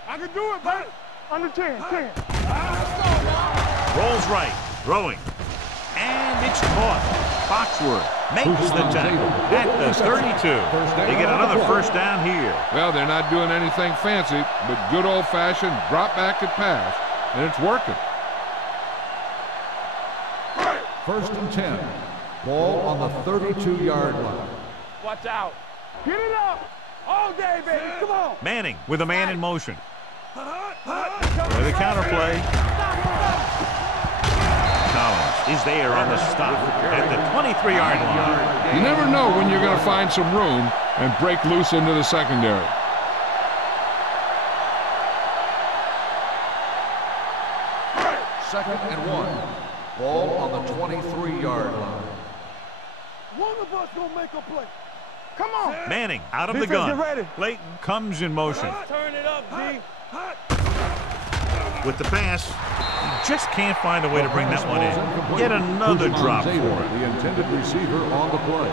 I can do it, buddy. Under 10. Rolls right. Throwing. And it's caught. Foxworth makes the tackle at the 32. They get another first down here. Well, they're not doing anything fancy, but good old-fashioned drop back and pass, and it's working. First and 10. Ball on the 32-yard line. Watch out. Get it up. All day, baby. Come on. Manning with a man in motion. With a counterplay. Collins is there on the stop at the 23-yard line. You never know when you're going to find some room and break loose into the secondary. Second and 1. Ball on the 23-yard line. One of us gonna make a play. Come on. Manning out of the Defense, gun. get ready. Clayton comes in motion. Turn it up, D. With the pass, he just can't find a way to bring that one in. Yet another drop for him. The intended receiver on the play.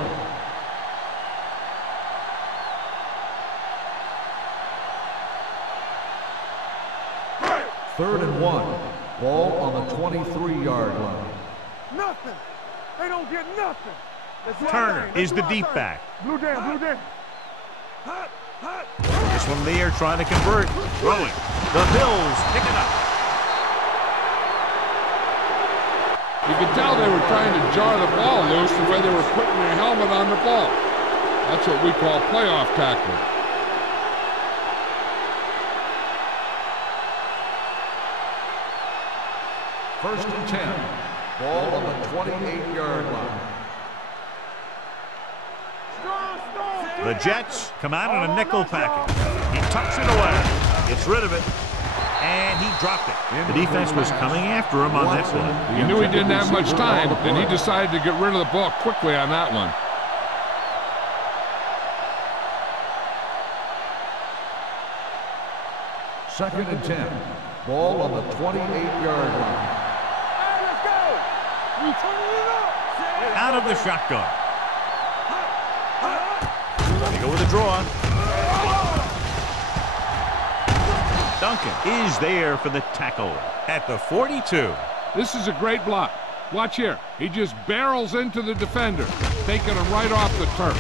Third and 1. Ball on the 23-yard line. Nothing. They don't get nothing. Turner is the deep back. Blue down. This one there trying to convert. Throwing. The Bills pick it up. You could tell they were trying to jar the ball loose the way they were putting their helmet on the ball. That's what we call playoff tackling. First and 10. Ball on the 28-yard line. The Jets come out in a nickel package. He tucks it away. Gets rid of it. And he dropped it. The defense was coming after him on that play. He knew he didn't have much time, and he decided to get rid of the ball quickly on that one. Second and 10. Ball on the 28-yard line. Hey, let's go. We turning it up. Out of the shotgun. They go with a draw. Duncan is there for the tackle at the 42. This is a great block. Watch here. He just barrels into the defender, taking him right off the turf.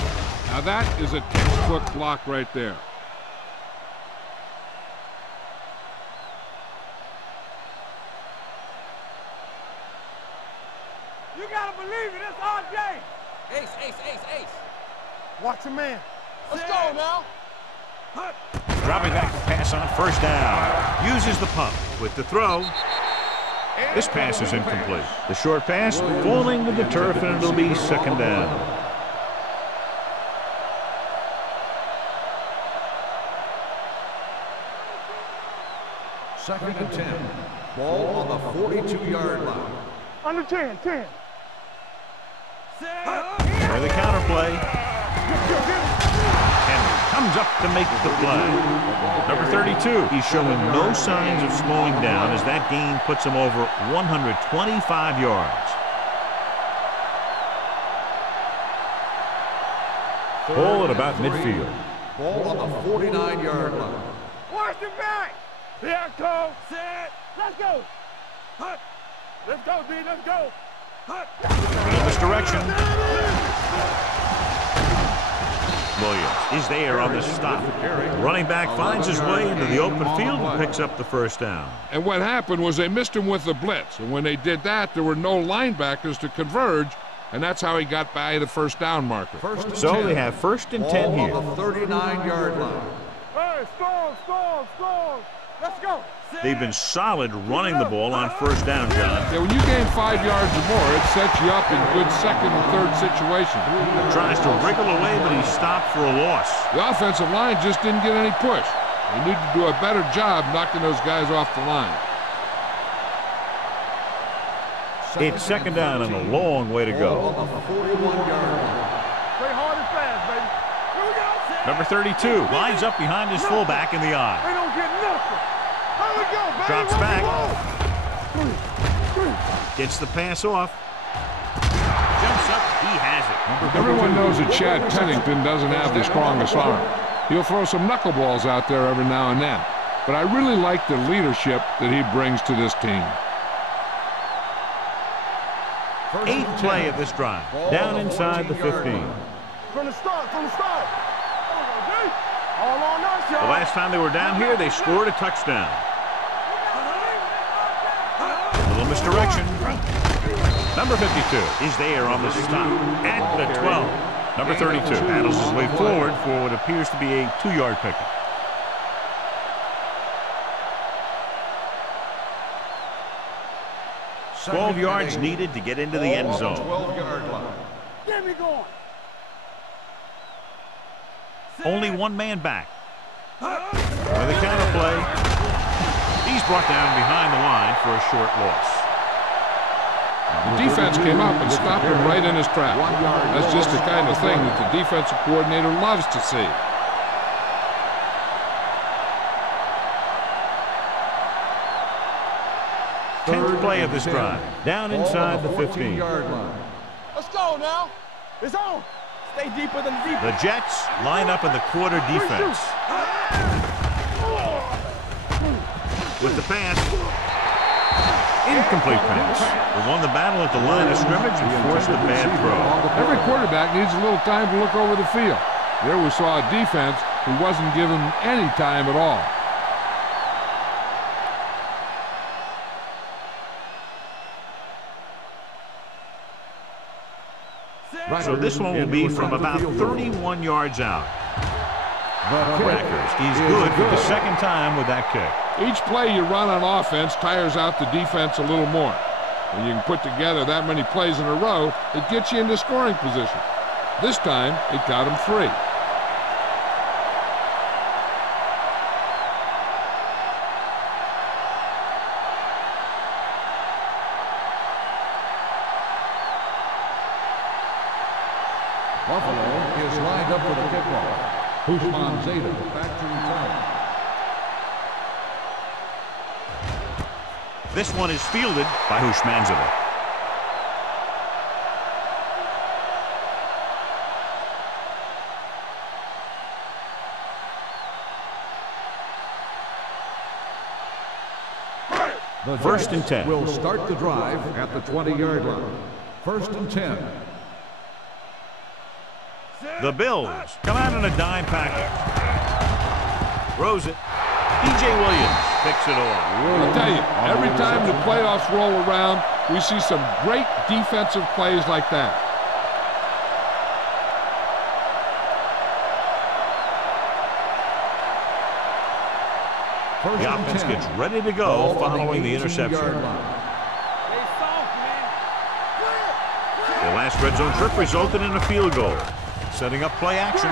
Now that is a textbook block right there. You gotta believe it. It's RJ. Ace. Watch a man. Let's go now. Dropping back to pass on first down. Uses the pump with the throw. This pass is incomplete. The short pass falling to the turf, and it'll be second down. Second and 10. Ball on the 42-yard line. Under 10. With the counter play. Henry comes up to make the play. Number 32. He's showing no signs of slowing down as that gain puts him over 125 yards. Ball at about midfield. Ball on the 49-yard line. Watch the back. Here, go. Set. Let's go. Hut. Let's go, B. Let's go. Hut. Misdirection. Williams is there on the stop. Running back finds his way into the open field and picks up the first down. And what happened was they missed him with the blitz. And when they did that, there were no linebackers to converge. And that's how he got by the first down marker. So they have 1st and 10 here. Ball on the 39-yard line. Hey, score. Let's go. They've been solid running the ball on 1st down, John. Yeah, when you gain 5 yards or more, it sets you up in good 2nd and 3rd situations. Tries to wriggle away, but he's stopped for a loss. The offensive line just didn't get any push. They need to do a better job knocking those guys off the line. It's 2nd down and a long way to go. Play hard and fast, baby. Here we go. Number 32 lines up behind his fullback in the eye. They don't get nothing. Here we go, baby. Drops back. Gets the pass off. Jumps up. He has it. Everyone knows that Chad Pennington doesn't have the strongest arm. He'll throw some knuckleballs out there every now and then. But I really like the leadership that he brings to this team. 8th play of this drive. Down inside the 15. From the start. All on us, y'all. The last time they were down here, they scored a touchdown. A little misdirection. Number 52 is there on the stop at the 12. Number 32 paddles his way forward for what appears to be a 2-yard pickup. Twelve yards needed to get into the end zone. 12-yard line. Get me going. Only one man back. With a counter play. He's brought down behind the line for a short loss. The defense came up and stopped him right in his track. That's just the kind of thing that the defensive coordinator loves to see. Tenth play of this drive. Down inside the 15. Let's go now. It's on. Stay deeper than the deep. The Jets line up in the quarter defense. With the pass. Incomplete pass. They won the battle at the line of scrimmage and forced a bad throw. Every quarterback needs a little time to look over the field. There we saw a defense who wasn't given any time at all. So this one will be from about 31 yards out. Crackers. He's good for the 2nd time with that kick. Each play you run on offense tires out the defense a little more. When you can put together that many plays in a row, it gets you into scoring position. This time, it got him 3. Buffalo is lined up for the kickoff. Hushman Zeta back to return. This one is fielded by Hushmanzova. The 1st and 10. will start the drive at the 20-yard line. 1st and 10. The Bills come out in a dime package. Throws it. E.J. Williams picks it off. I'll tell you, every time the playoffs roll around, we see some great defensive plays like that. The offense gets ready to go following the interception. The last red zone trip resulted in a field goal. Setting up play action.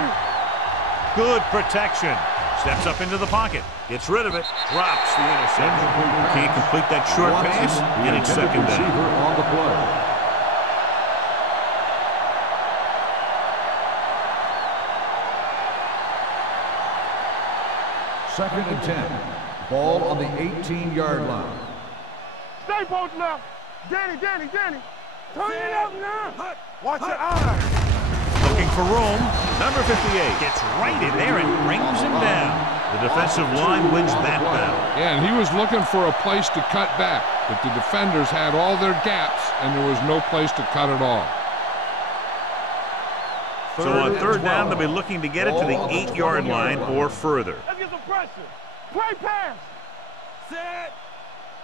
Good protection. Steps up into the pocket. Gets rid of it. Drops the interception. Can't complete that short pass, and it's 2nd down. On the play. Second and 10. Ball on the 18-yard line. Stay post left. Danny. Turn it up now. Watch your eyes. Looking for room. Number 58 gets right in there and brings him down. The defensive line wins that battle. Yeah, and he was looking for a place to cut back, but the defenders had all their gaps, and there was no place to cut at all. So on third down, they'll be looking to get it to the 8-yard line or further. Let's get some pressure. Play pass. Set.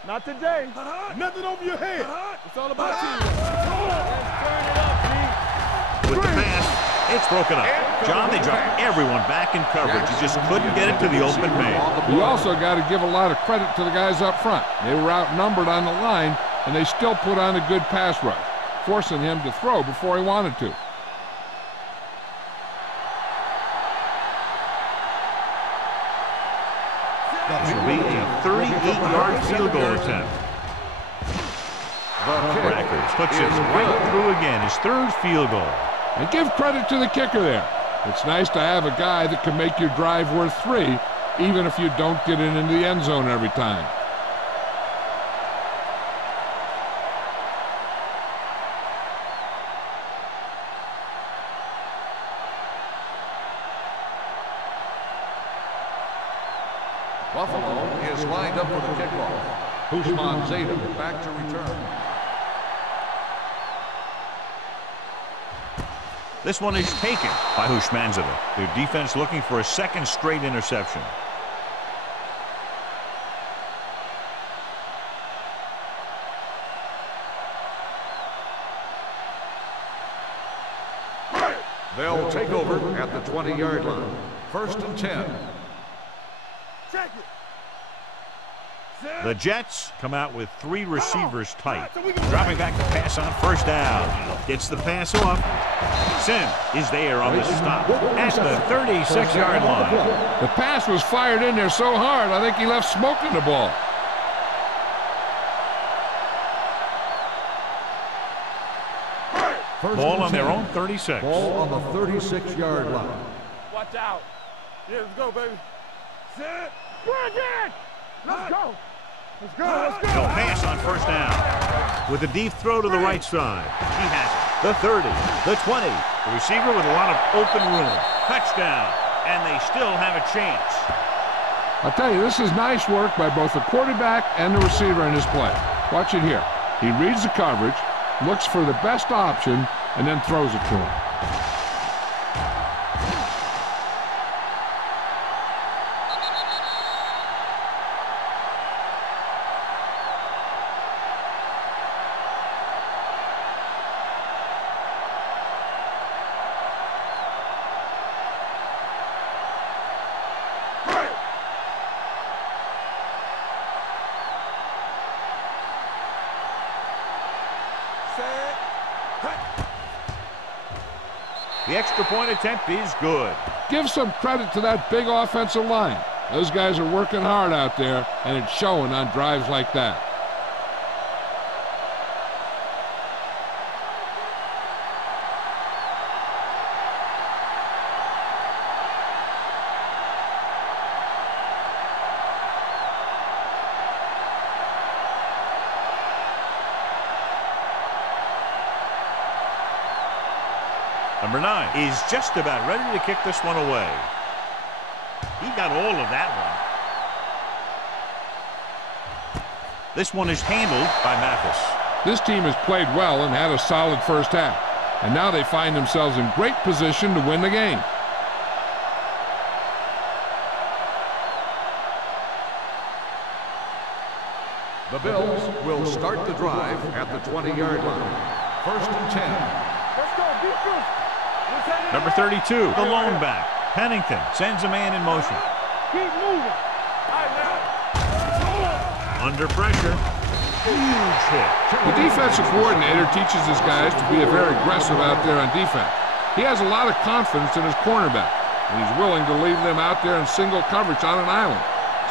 Not today. Nothing over your head. It's all about teamwork. Let's turn it up, G. With the pass, it's broken up. John, they dropped everyone back in coverage. He just couldn't get it to the open man. You also got to give a lot of credit to the guys up front. They were outnumbered on the line, and they still put on a good pass rush, forcing him to throw before he wanted to. That should be a 38-yard field goal attempt. Rackers puts it right through again, his third field goal. And give credit to the kicker there. It's nice to have a guy that can make your drive worth 3, even if you don't get it into the end zone every time. Buffalo is lined up for the kickoff. Usman Zeta back to return. This one is taken by Hushmanzada. Their defense looking for a second straight interception. They'll take over at the 20-yard line. First and 10. Check it. The Jets come out with 3 receivers tight. Dropping back the pass on first down. Gets the pass off. Sim is there on the stop at the 36-yard line. The pass was fired in there so hard, I think he left smoke in the ball. Ball on their own 36. Ball on the 36-yard line. Watch out. Yeah, let's go, baby. Set. Bridget! Let's go. Let's go. No pass on first down. With a deep throw to the right side. He has it. The 30, the 20. The receiver with a lot of open room. Touchdown. And they still have a chance. I'll tell you, this is nice work by both the quarterback and the receiver in this play. Watch it here. He reads the coverage, looks for the best option, and then throws it to him. The extra point attempt is good. Give some credit to that big offensive line. Those guys are working hard out there, and it's showing on drives like that. Number 9 is just about ready to kick this one away. He got all of that one. This one is handled by Mathis. This team has played well and had a solid first half. And now they find themselves in great position to win the game. The Bills will start the drive at the 20-yard line. First and 10. Let's go, defense. Number 32, the lone back. Pennington sends a man in motion. Keep moving. Under pressure. Huge hit. The defensive coordinator teaches his guys to be very aggressive out there on defense. He has a lot of confidence in his cornerback, and he's willing to leave them out there in single coverage on an island.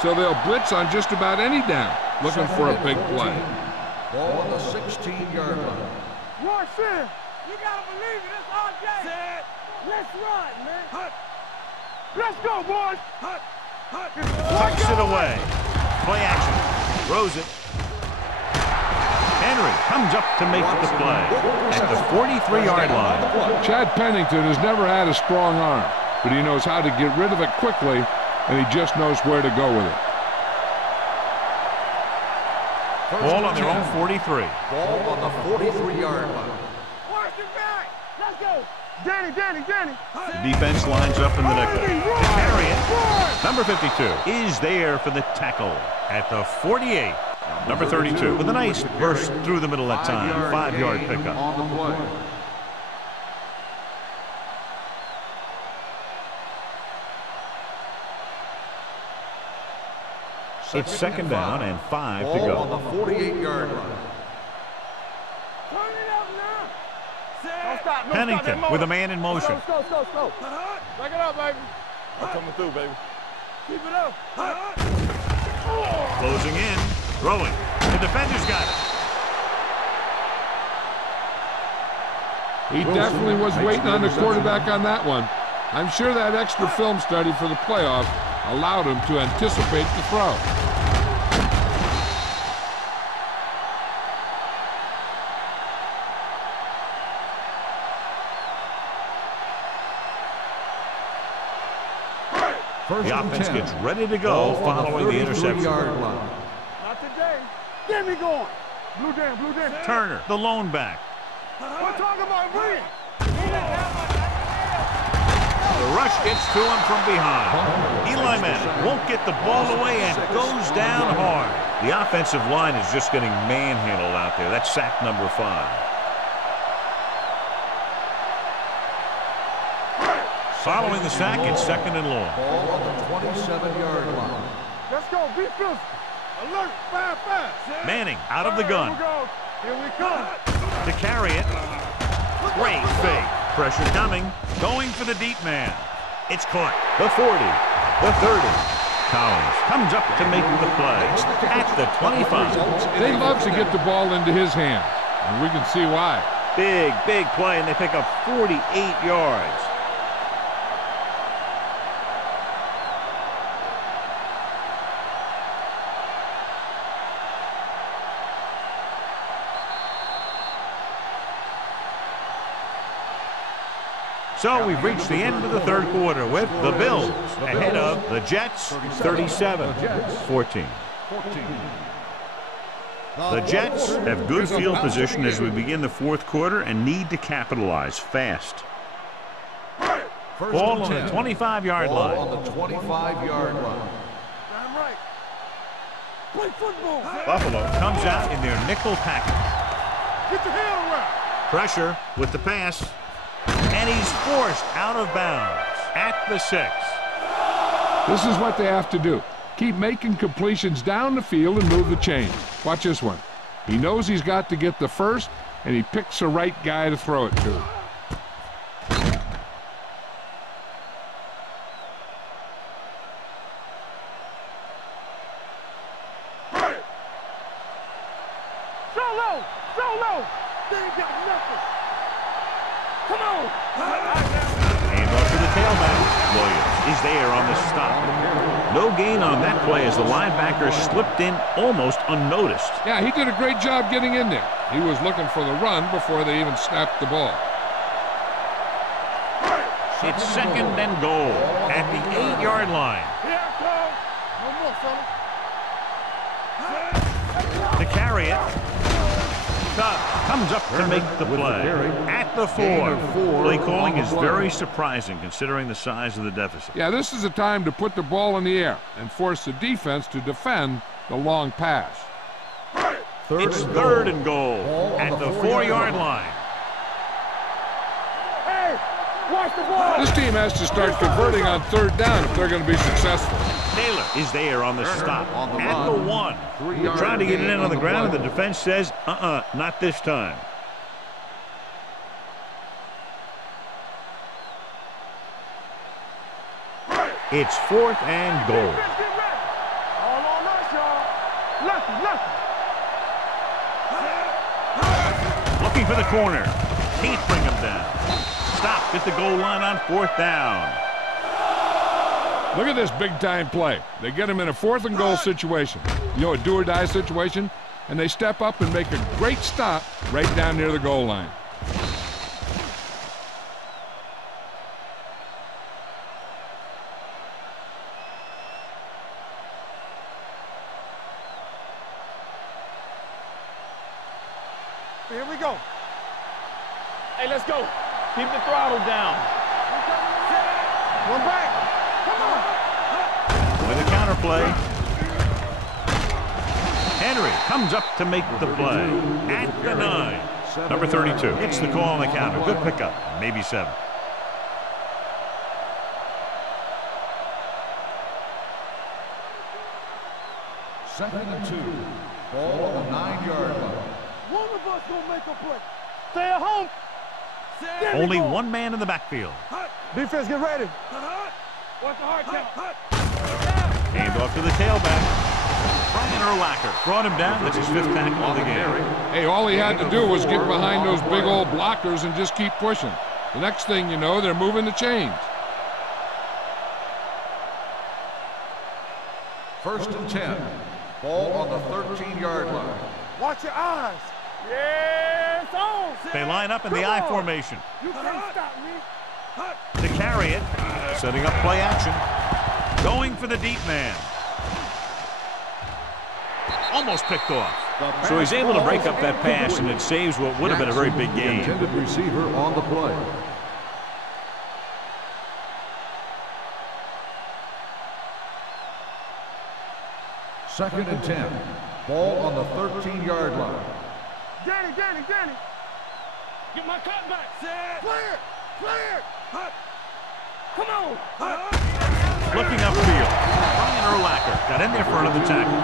So they'll blitz on just about any down, looking for a big play. Ball on the 16-yard line. Watch this. You gotta believe it. It's all day. Set. Let's run, man. Let's go, boys. Tucks it away. Play action. Throws it. Henry comes up to make the play at the 43-yard line. Chad Pennington has never had a strong arm, but he knows how to get rid of it quickly, and he just knows where to go with it. Ball on their own 43. Ball on the 43-yard line. Watch the back. Let's go. Danny. The defense lines up in the nickel. To carry it. Number 52 is there for the tackle at the 48. Number 32 with a nice burst through the middle that time. 5-yard pickup. On the play. It's second down and 5 to Ball on go. the 48-yard line. Turn it up now. Don't stop. No, Pennington with a man in motion. Go. Back it up, baby. I'm coming through, baby. Keep it up. Closing in. Throwing. The defender's got it. He definitely was waiting on the quarterback on that one. I'm sure that extra film study for the playoffs allowed him to anticipate the throw. The offense gets ready to go following the interception. Not today. Get me going. Blue down. Turner, the lone back. We're talking about winning. The rush gets to him from behind. Eli Manning won't get the ball away and goes down hard. The offensive line is just getting manhandled out there. That's sack number 5. Following the sack, it's second and long. Ball on the 27-yard line. Let's go. Be physical. Alert. 5. Manning out of the gun. Here we come. To carry it. Great fake. Pressure coming. Going for the deep man. It's caught. The 40. The 30. Collins comes up to make the play at the 25. They love to get the ball into his hands, and we can see why. Big play, and they pick up 48 yards. So we've reached the end of the third quarter with the Bills ahead of the Jets 37-14. The Jets have good field position as we begin the fourth quarter and need to capitalize fast. Ball on the 25-yard line. Ball on the 25-yard line. I'm right. Play football. Buffalo comes out in their nickel package. Get your head around. Pressure with the pass. And he's forced out of bounds at the 6. This is what they have to do. Keep making completions down the field and move the chains. Watch this one. He knows he's got to get the first, and he picks the right guy to throw it to. So low. They ain't got nothing. Come on. Hand off to the tailback. Williams is there on the stop. No gain on that play as the linebacker slipped in almost unnoticed. Yeah, he did a great job getting in there. He was looking for the run before they even snapped the ball. It's second and goal at the 8-yard line. Here it comes. No more, fella. To carry it. Tuck comes up to make the play at the 4. Play calling is very surprising considering the size of the deficit. Yeah, this is a time to put the ball in the air and force the defense to defend the long pass. It's third and goal at the 4-yard line. Hey, watch the ball. This team has to start converting on third down if they're going to be successful. Taylor is there on the stop at the 1. Trying to get it in on the ground, and the defense says, not this time. It's fourth and goal. All on us, y'all. Looking for the corner. Can't bring him down. Stopped at the goal line on fourth down. Look at this big-time play. They get him in a 4th and goal situation. You know, a do-or-die situation, and they step up and make a great stop right down near the goal line. Here we go. Hey, let's go. Keep the throttle down. One back. Come on. With a counter play. Henry comes up to make the play. At the 9. Number 32. It's the call on the counter. Good pickup. Maybe 7. Second and 2. Ball on the 9-yard line. One of us gonna make a play. Stay at home. Only one man in the backfield. Defense, get ready. Watch the hard count. Aimed off to the tailback. Brian Urlacher brought him down. That's his 5th tackle of the game. Hey, all he had to do was get behind those big old blockers and just keep pushing. The next thing you know, they're moving the chains. First and 10. Ball on the 13-yard line. Watch your eyes. Yeah, it's on. They line up in the I formation. You can't stop me. To carry it, setting up play action. Going for the deep man. Almost picked off. So he's able to break up that pass, and it saves what would have been a very big game. Intended receiver on the play. Second and 10. Ball on the 13-yard line. Danny. Get my cut back. Clear. Come on. Looking upfield. Brian Urlacher got in there for another tackle.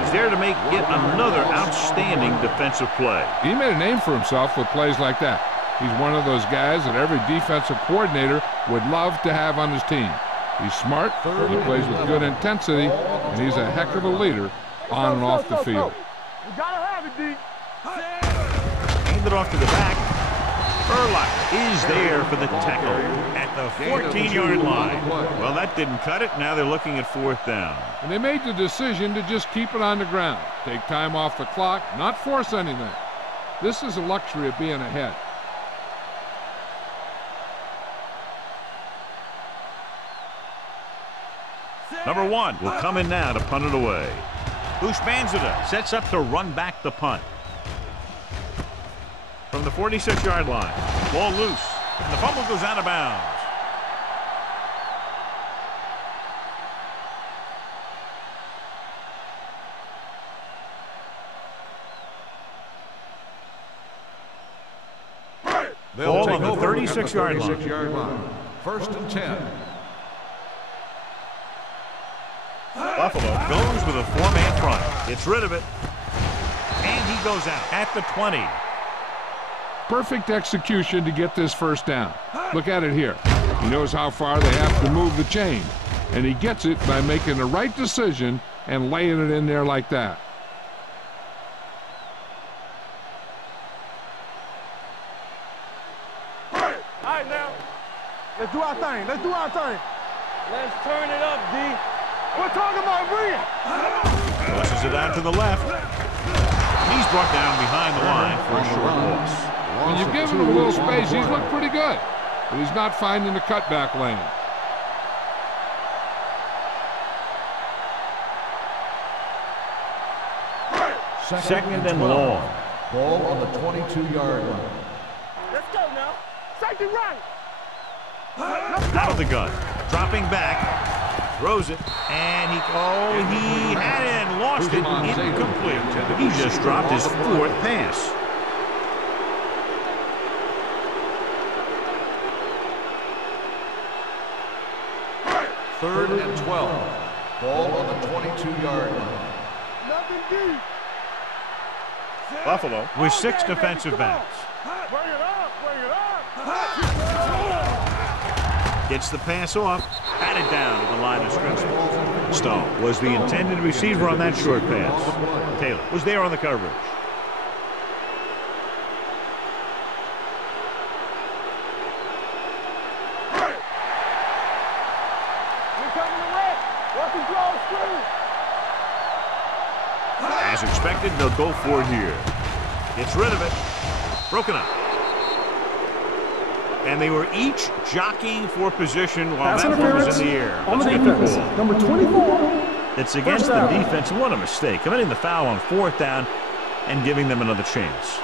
He's there to make yet another outstanding defensive play. He made a name for himself with plays like that. He's one of those guys that every defensive coordinator would love to have on his team. He's smart, he plays with good intensity, and he's a heck of a leader on and off the field. We gotta have it, D. Hand it off to the back. Urlacher is there for the tackle at the 14-yard line. Well, that didn't cut it. Now they're looking at 4th down. And they made the decision to just keep it on the ground. Take time off the clock, not force anything. This is a luxury of being ahead. Number 1 will come in now to punt it away. Bushmanzada sets up to run back the punt. From the 46-yard line, ball loose, and the fumble goes out of bounds. Ball on the 36-yard line. First and 10. Buffalo goes with a 4-man front. Gets rid of it. And he goes out at the 20. Perfect execution to get this first down. Look at it here. He knows how far they have to move the chain. And he gets it by making the right decision and laying it in there like that. All right, now. Let's do our thing. Let's turn it up, D. We're talking about Bree. Pushes it out to the left. He's brought down behind the line for a short loss. When you've given him a little space, he's looked pretty good. But he's not finding the cutback lane. Second and long. Ball on the 22-yard line. Let's go now. Safety right. Out of the gun. Dropping back. Throws it. And he had it and lost it. Incomplete. He just dropped his 4th pass. Third and 12. Ball on the 22-yard line. Nothing deep. Buffalo with 6 defensive backs. Bring it up. Gets the pass off. Batted down at the line of scrimmage. Stone was the intended receiver on that short pass. Taylor was there on the coverage. We're coming As expected, they'll go for it here. Gets rid of it. Broken up. And they were each jockeying for position while that one was in the air. On the Let's get the defense, ball. number 24. It's against the defense. What a mistake. Committing the foul on 4th down and giving them another chance.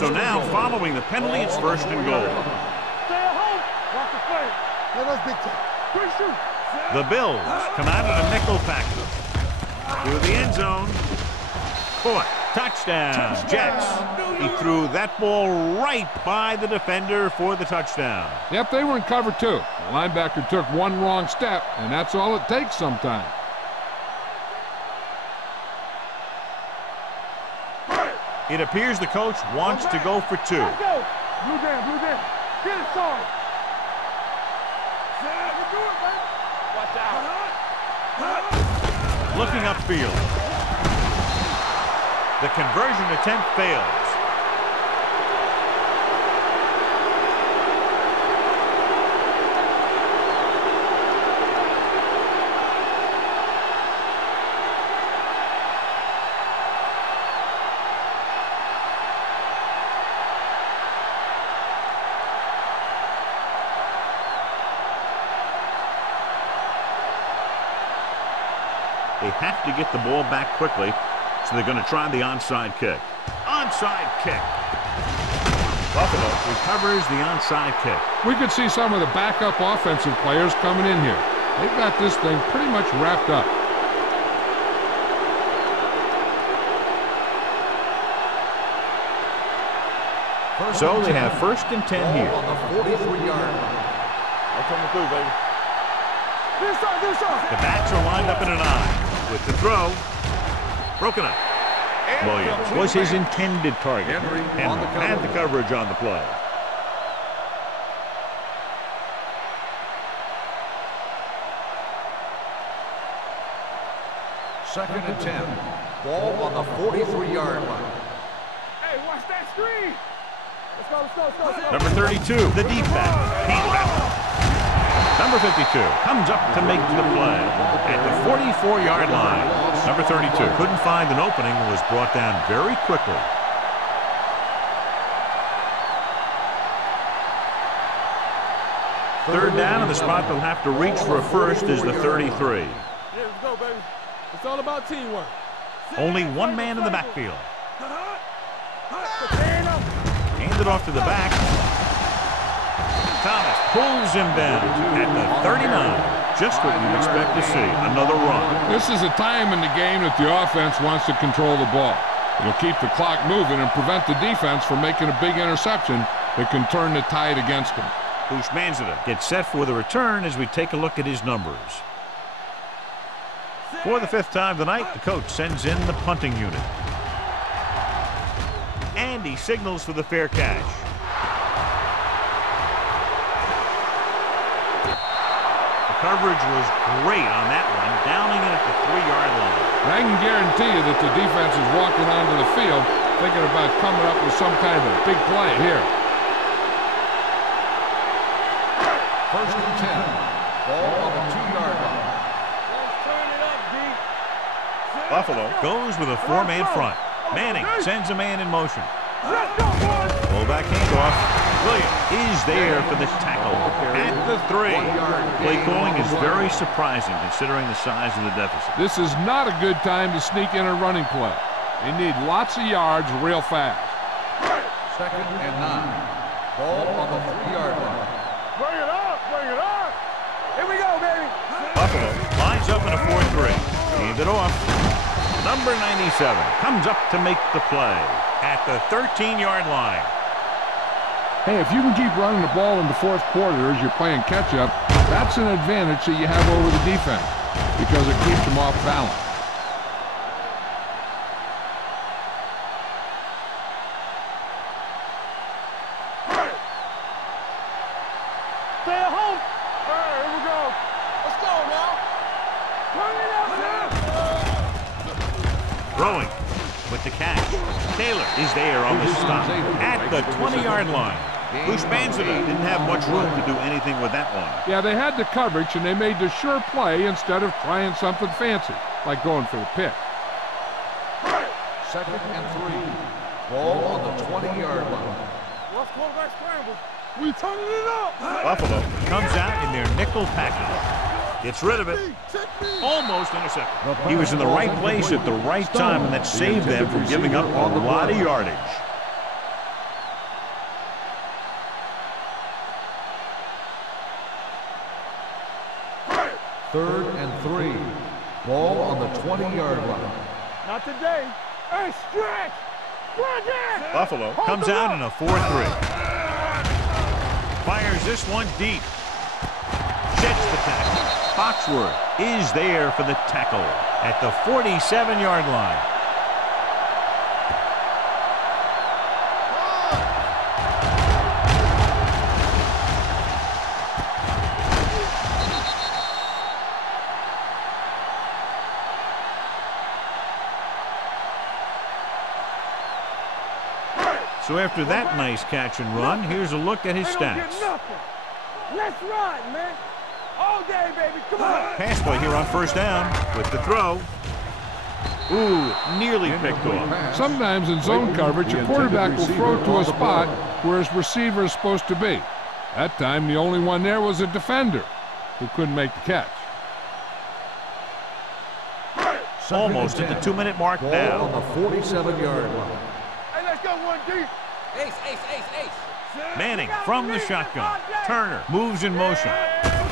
So now, following the penalty, it's 1st and goal. Stay at home. Watch the play. Let us dictate. The Bills come out in a nickel package. Through the end zone. Caught. Touchdown, Jets. He threw that ball right by the defender for the touchdown. Yep, they were in cover 2. The linebacker took one wrong step, and that's all it takes sometimes. It appears the coach wants to go for 2. Let's go. Blue down, blue down. Get it started. You do it, man. Watch out. Looking upfield. The conversion attempt fails. They have to get the ball back quickly. So they're going to try the onside kick. Onside kick. Buffalo recovers the onside kick. We could see some of the backup offensive players coming in here. They've got this thing pretty much wrapped up. So they have 1st and 10 here. On the 43-yard line. I'm coming through, baby. This side. The backs are lined up in an I. With the throw. Broken up. Williams was his intended target. Henry had the coverage on the play. Second and 10. Ball on the 43-yard line. Hey, watch that screen. Let's go. Number 32, the deep back. Can't wrap it. Number 52 comes up to make the play at the 44-yard line. Number 32 couldn't find an opening and was brought down very quickly. Third down, and the spot they'll have to reach for a first is the 33. Yeah, let's go, baby. It's all about teamwork. Only one man in the backfield. Handed off to the back. Thomas pulls him down at the 39. Just what you'd expect to see. Another run. This is a time in the game that the offense wants to control the ball. It'll keep the clock moving and prevent the defense from making a big interception that can turn the tide against them. Manzada gets set for the return as we take a look at his numbers. For the 5th time tonight, the coach sends in the punting unit. And he signals for the fair catch. The coverage was great on that one, downing it at the 3-yard line. And I can guarantee you that the defense is walking onto the field thinking about coming up with some kind of a big play here. First and 10. Ball on the 2-yard line. Let's turn it up, D. Buffalo goes with a 4-man front. Manning sends a man in motion. Let's go, boys. Fullback handoff. Williams is there for the tackle at the 3. Play calling is very surprising considering the size of the deficit. This is not a good time to sneak in a running play. They need lots of yards real fast. Second and 9. Ball on the 3-yard line. Bring it up. Here we go, baby. Buffalo lines up in a 4-3. Hand it off. Number 97 comes up to make the play at the 13-yard line. Hey, if you can keep running the ball in the 4th quarter as you're playing catch-up, that's an advantage that you have over the defense because it keeps them off balance. Stay at home. All right, here we go. Let's go now. Turn it up, man. Throwing with the catch. Taylor is there on the stop at the 20-yard line. Manzada didn't have much room to do anything with that one. Yeah, they had the coverage, and they made the sure play instead of trying something fancy. like going for the pick. 2nd and 3. Ball on the 20-yard line. What's quarterback scramble? We turning it up. Buffalo comes out in their nickel package. Gets rid of it. Almost intercepted. He was in the right place at the right time, and that saved them from giving up a lot of yardage. Third and 3. Ball on the 20-yard line. Not today. Hey, stretch. Buffalo comes out in a 4-3. Fires this one deep. Sheds the tackle. Foxworth is there for the tackle at the 47-yard line. So after that nice catch and run, here's a look at his stats. Let's run, man. All day, baby. Come on. Pass play here on first down with the throw. Ooh, nearly picked off. Sometimes in zone coverage, a quarterback will throw to a spot where his receiver is supposed to be. That time, the only one there was a defender who couldn't make the catch. Almost at the 2-minute mark now. On the 47-yard line. Hey, let's go one deep. Ace, ace, ace, ace. Manning from the shotgun. Turner moves in motion.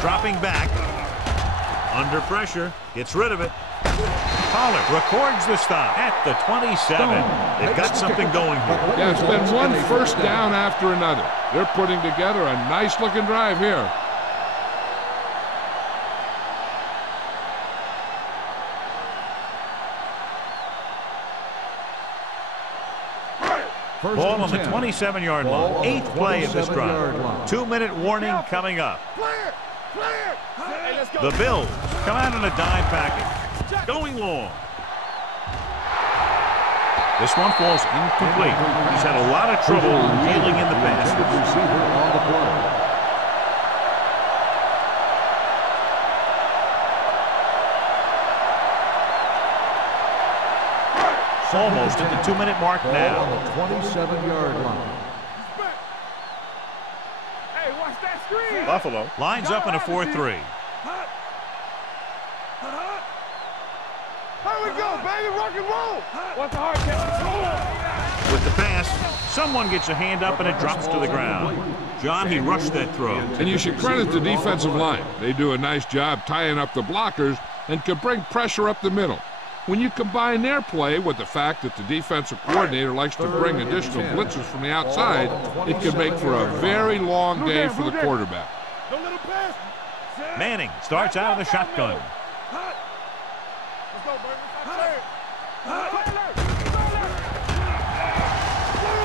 Dropping back. Under pressure. Gets rid of it. Pollard records the stop at the 27. They've got something going here. Yeah, it's been one first down after another. They're putting together a nice-looking drive here. Ball on the 27-yard line. 8th play of this drive. 2-minute warning coming up. The Bills come out in a dime package. Going long. This one falls incomplete. He's had a lot of trouble reeling in the pass. Almost at the 2-minute mark now. On the 27-yard line. Hey, watch that screen. Buffalo lines up in a 4-3. Here we go, baby. Rock and roll. What's the hard catch? With the pass, someone gets a hand up and it drops to the ground. John, he rushed that throw. And you should credit the defensive line. They do a nice job tying up the blockers and can bring pressure up the middle. When you combine their play with the fact that the defensive coordinator likes to bring additional blitzers from the outside, it can make for a very long day for the quarterback. Manning starts out of the shotgun.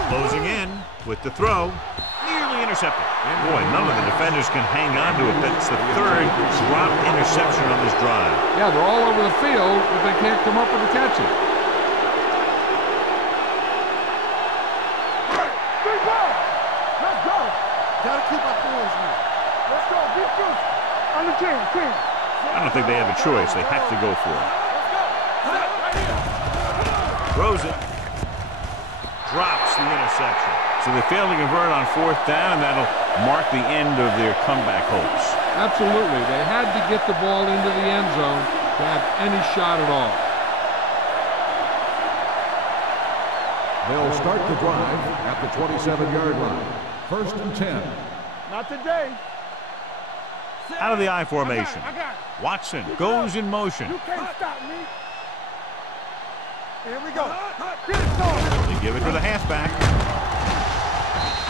Closing in with the throw. Nearly intercepted. Boy, none of the defenders can hang on to it. That's the 3rd dropped interception on this drive. Yeah, they're all over the field, but they can't come up with the catches. Big ball. Let's go. Gotta keep our boys now. Let's go. Be good. On the 10. I don't think they have a choice. They have to go for it. Throws it. Drops the interception. So they fail to convert on 4th down, and that'll mark the end of their comeback hopes. Absolutely. They had to get the ball into the end zone to have any shot at all. They'll start the drive at the 27-yard line. 1st and 10. Not today. Out of the I formation. I got it. Watson goes in motion. You can't stop me. Here we go. Get it started. They give it to the halfback.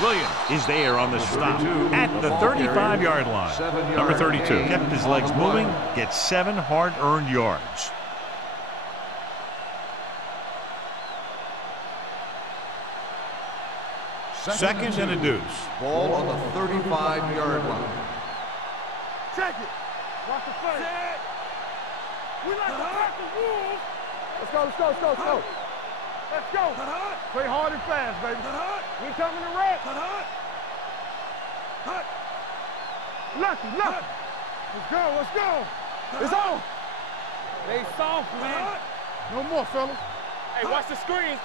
Williams is there on the stop at the 35-yard line. Number 32 kept his legs moving, gets 7 hard-earned yards. Second and a deuce. Ball on the 35-yard line. Check it. Watch the play. We like to pack the wolves. Let's go. Let's go. Play hard and fast, baby. We coming to wreck. Lucky. Let's go. It's on. They soft, man. No more, fellas. Hey, watch the screen.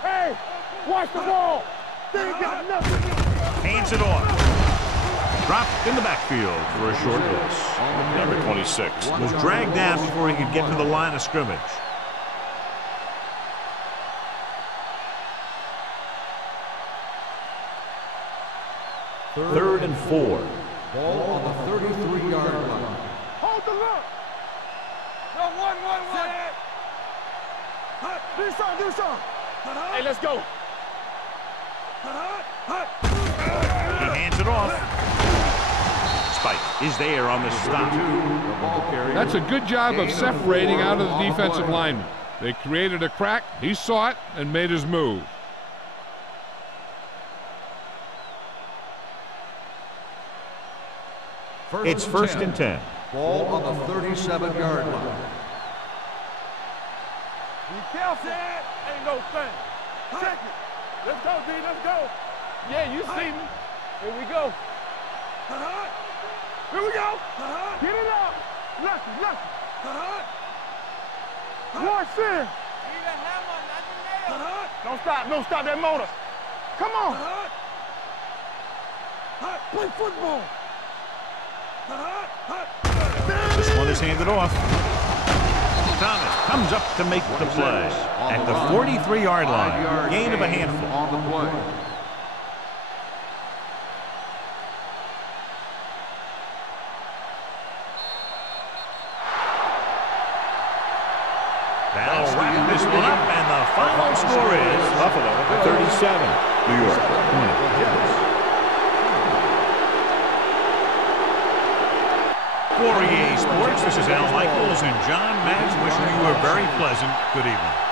Hey, watch the ball. They ain't got nothing. Hands it off. Dropped in the backfield for a short loss. Number 26 was dragged down before he could get to the line of scrimmage. Third and 4. Ball on the 33-yard line. Hold the look. No, one. Do something. Hey, let's go. He hands it off. Spike is there on the stop. That's a good job of separating out of the defensive lineman. They created a crack, he saw it, and made his move. It's first and 10. Ball on the 37-yard line. Be careful. Ain't no thing. Check it. Let's go, D. Let's go. Yeah, you see me. Here we go. Here we go. Get it up. Lucky. Watch in. Need a hammer, not the nail. Don't stop that motor. Come on. Play football. This one is handed off. Thomas comes up to make the play at the 43-yard line. Gain of a handful. On the play. That'll wrap this one up, and the final score is Buffalo 37, New York 20. For EA Sports, this is Al Michaels and John Madden wishing you a very pleasant good evening.